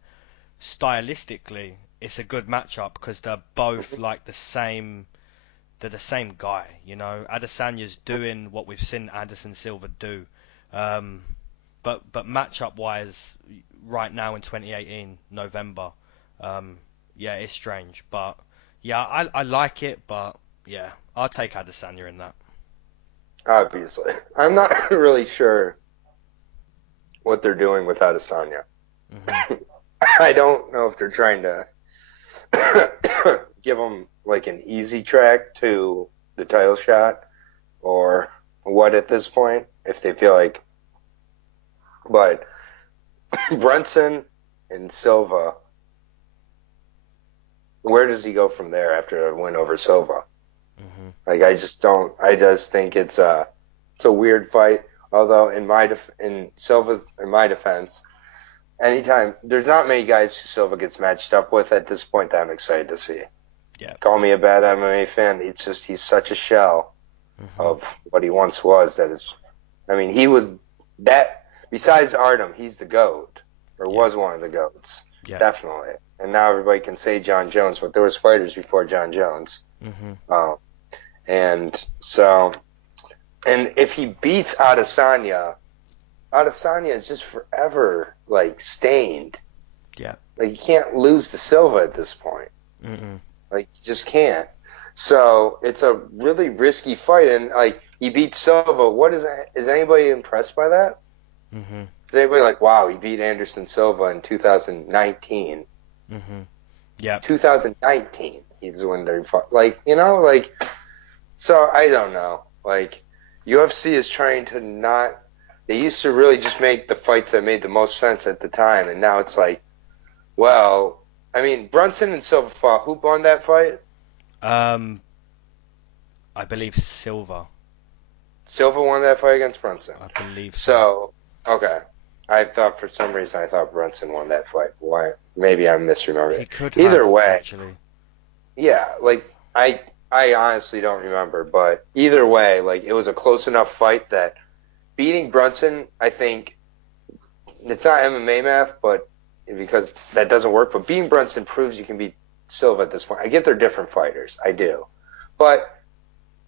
stylistically, it's a good matchup because they're both like the same. They're the same guy, Adesanya's doing what we've seen Anderson Silva do, but matchup wise, right now in 2018 November, it's strange, but I like it, but I'll take Adesanya in that. Obviously, I'm not really sure what they're doing with Adesanya. Mm-hmm. I don't know if they're trying to give him like an easy track to the title shot or what at this point, if they feel like. But Brunson and Silva, where does he go from there after a win over Silva? Mm-hmm. Like, I just think it's a weird fight. Although in my defense, anytime there's not many guys who Silva gets matched up with at this point that I'm excited to see. Yeah. Call me a bad MMA fan. It's just he's such a shell of what he once was. He was that. Besides Artem, he's the GOAT, or was one of the GOATs, definitely. And now everybody can say John Jones, but there was fighters before John Jones. Mm-hmm. And if he beats Adesanya is just forever like stained. Yeah. Like, you can't lose to Silva at this point. Mm-mm. Like, you just can't. So it's a really risky fight, and like, he beat Silva. What is that? Is anybody impressed by that? Mm-hmm. Is anybody like, wow, he beat Anderson Silva in 2019? Mm-hmm. Yeah. 2019, he's when they fought. So I don't know. Like, UFC is trying to not. They used to really just make the fights that made the most sense at the time, and now it's like, well, Brunson and Silva fought. Who won that fight? I believe Silva. Silva won that fight against Brunson. I believe so. Okay. I thought for some reason Brunson won that fight. Why? Maybe I'm misremembering. He could Either have, way. Actually. Yeah, like I honestly don't remember, but either way, like, it was a close enough fight that beating Brunson, I think, it's not MMA math, but because that doesn't work, but beating Brunson proves you can beat Silva at this point. I get they're different fighters, I do. But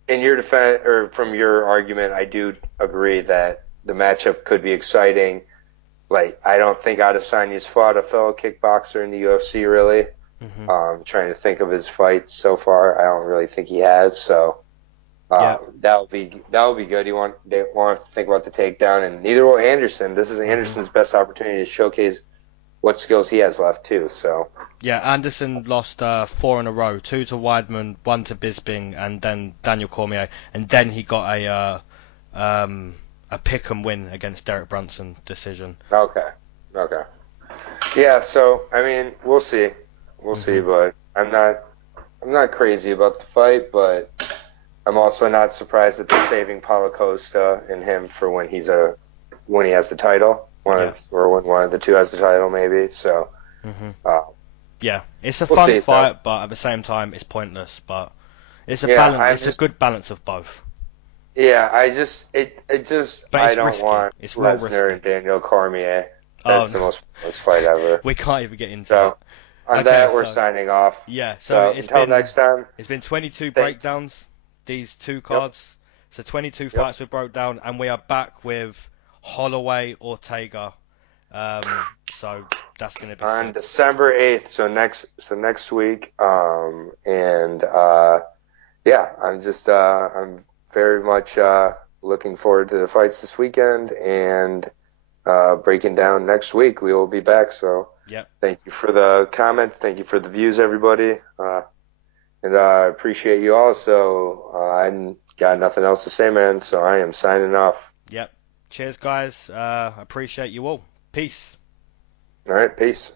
in your defense, or from your argument, I do agree that the matchup could be exciting. Like, I don't think Adesanya's fought a fellow kickboxer in the UFC, really. Mm-hmm. Trying to think of his fights so far, I don't really think he has. So that'll be good. They won't have to think about the takedown, and neither will Anderson. This is Anderson's best opportunity to showcase what skills he has left too. So Anderson lost 4 in a row: 2 to Weidman, 1 to Bisping, and then Daniel Cormier, and then he got a pick and win against Derek Brunson decision. Okay. Yeah, so I mean, we'll see. We'll see, Hmm. but I'm not crazy about the fight, but I'm also not surprised that they're saving Paulo Costa and him for when he has the title, Yeah. or when one of the two has the title, maybe. So, Hmm. uh, Yeah, it's a we'll fun see though. fight, but at the same time, it's pointless. But it's a Yeah, balance. I'm It's a just good balance of both. yeah, it just But I it's don't risky. want It's real Lesnar risky. and Daniel Cormier. Oh That's no, the most pointless fight ever. we can't even get into So, that. on Okay, that, we're so signing off. yeah, so So, until next time, it's been 22 thank. breakdowns. These two Yep, cards. So 22 yep. fights we broke down, and we are back with Holloway Ortega. So that's gonna be On sick. December 8th, so next week. And yeah, I'm very much looking forward to the fights this weekend and breaking down next week. We will be back. So Yep. thank you for the comments. Thank you for the views, everybody. And I appreciate you all. So I got nothing else to say, man. So I am signing off. Yep. Cheers, guys. Appreciate you all. Peace. All right, peace.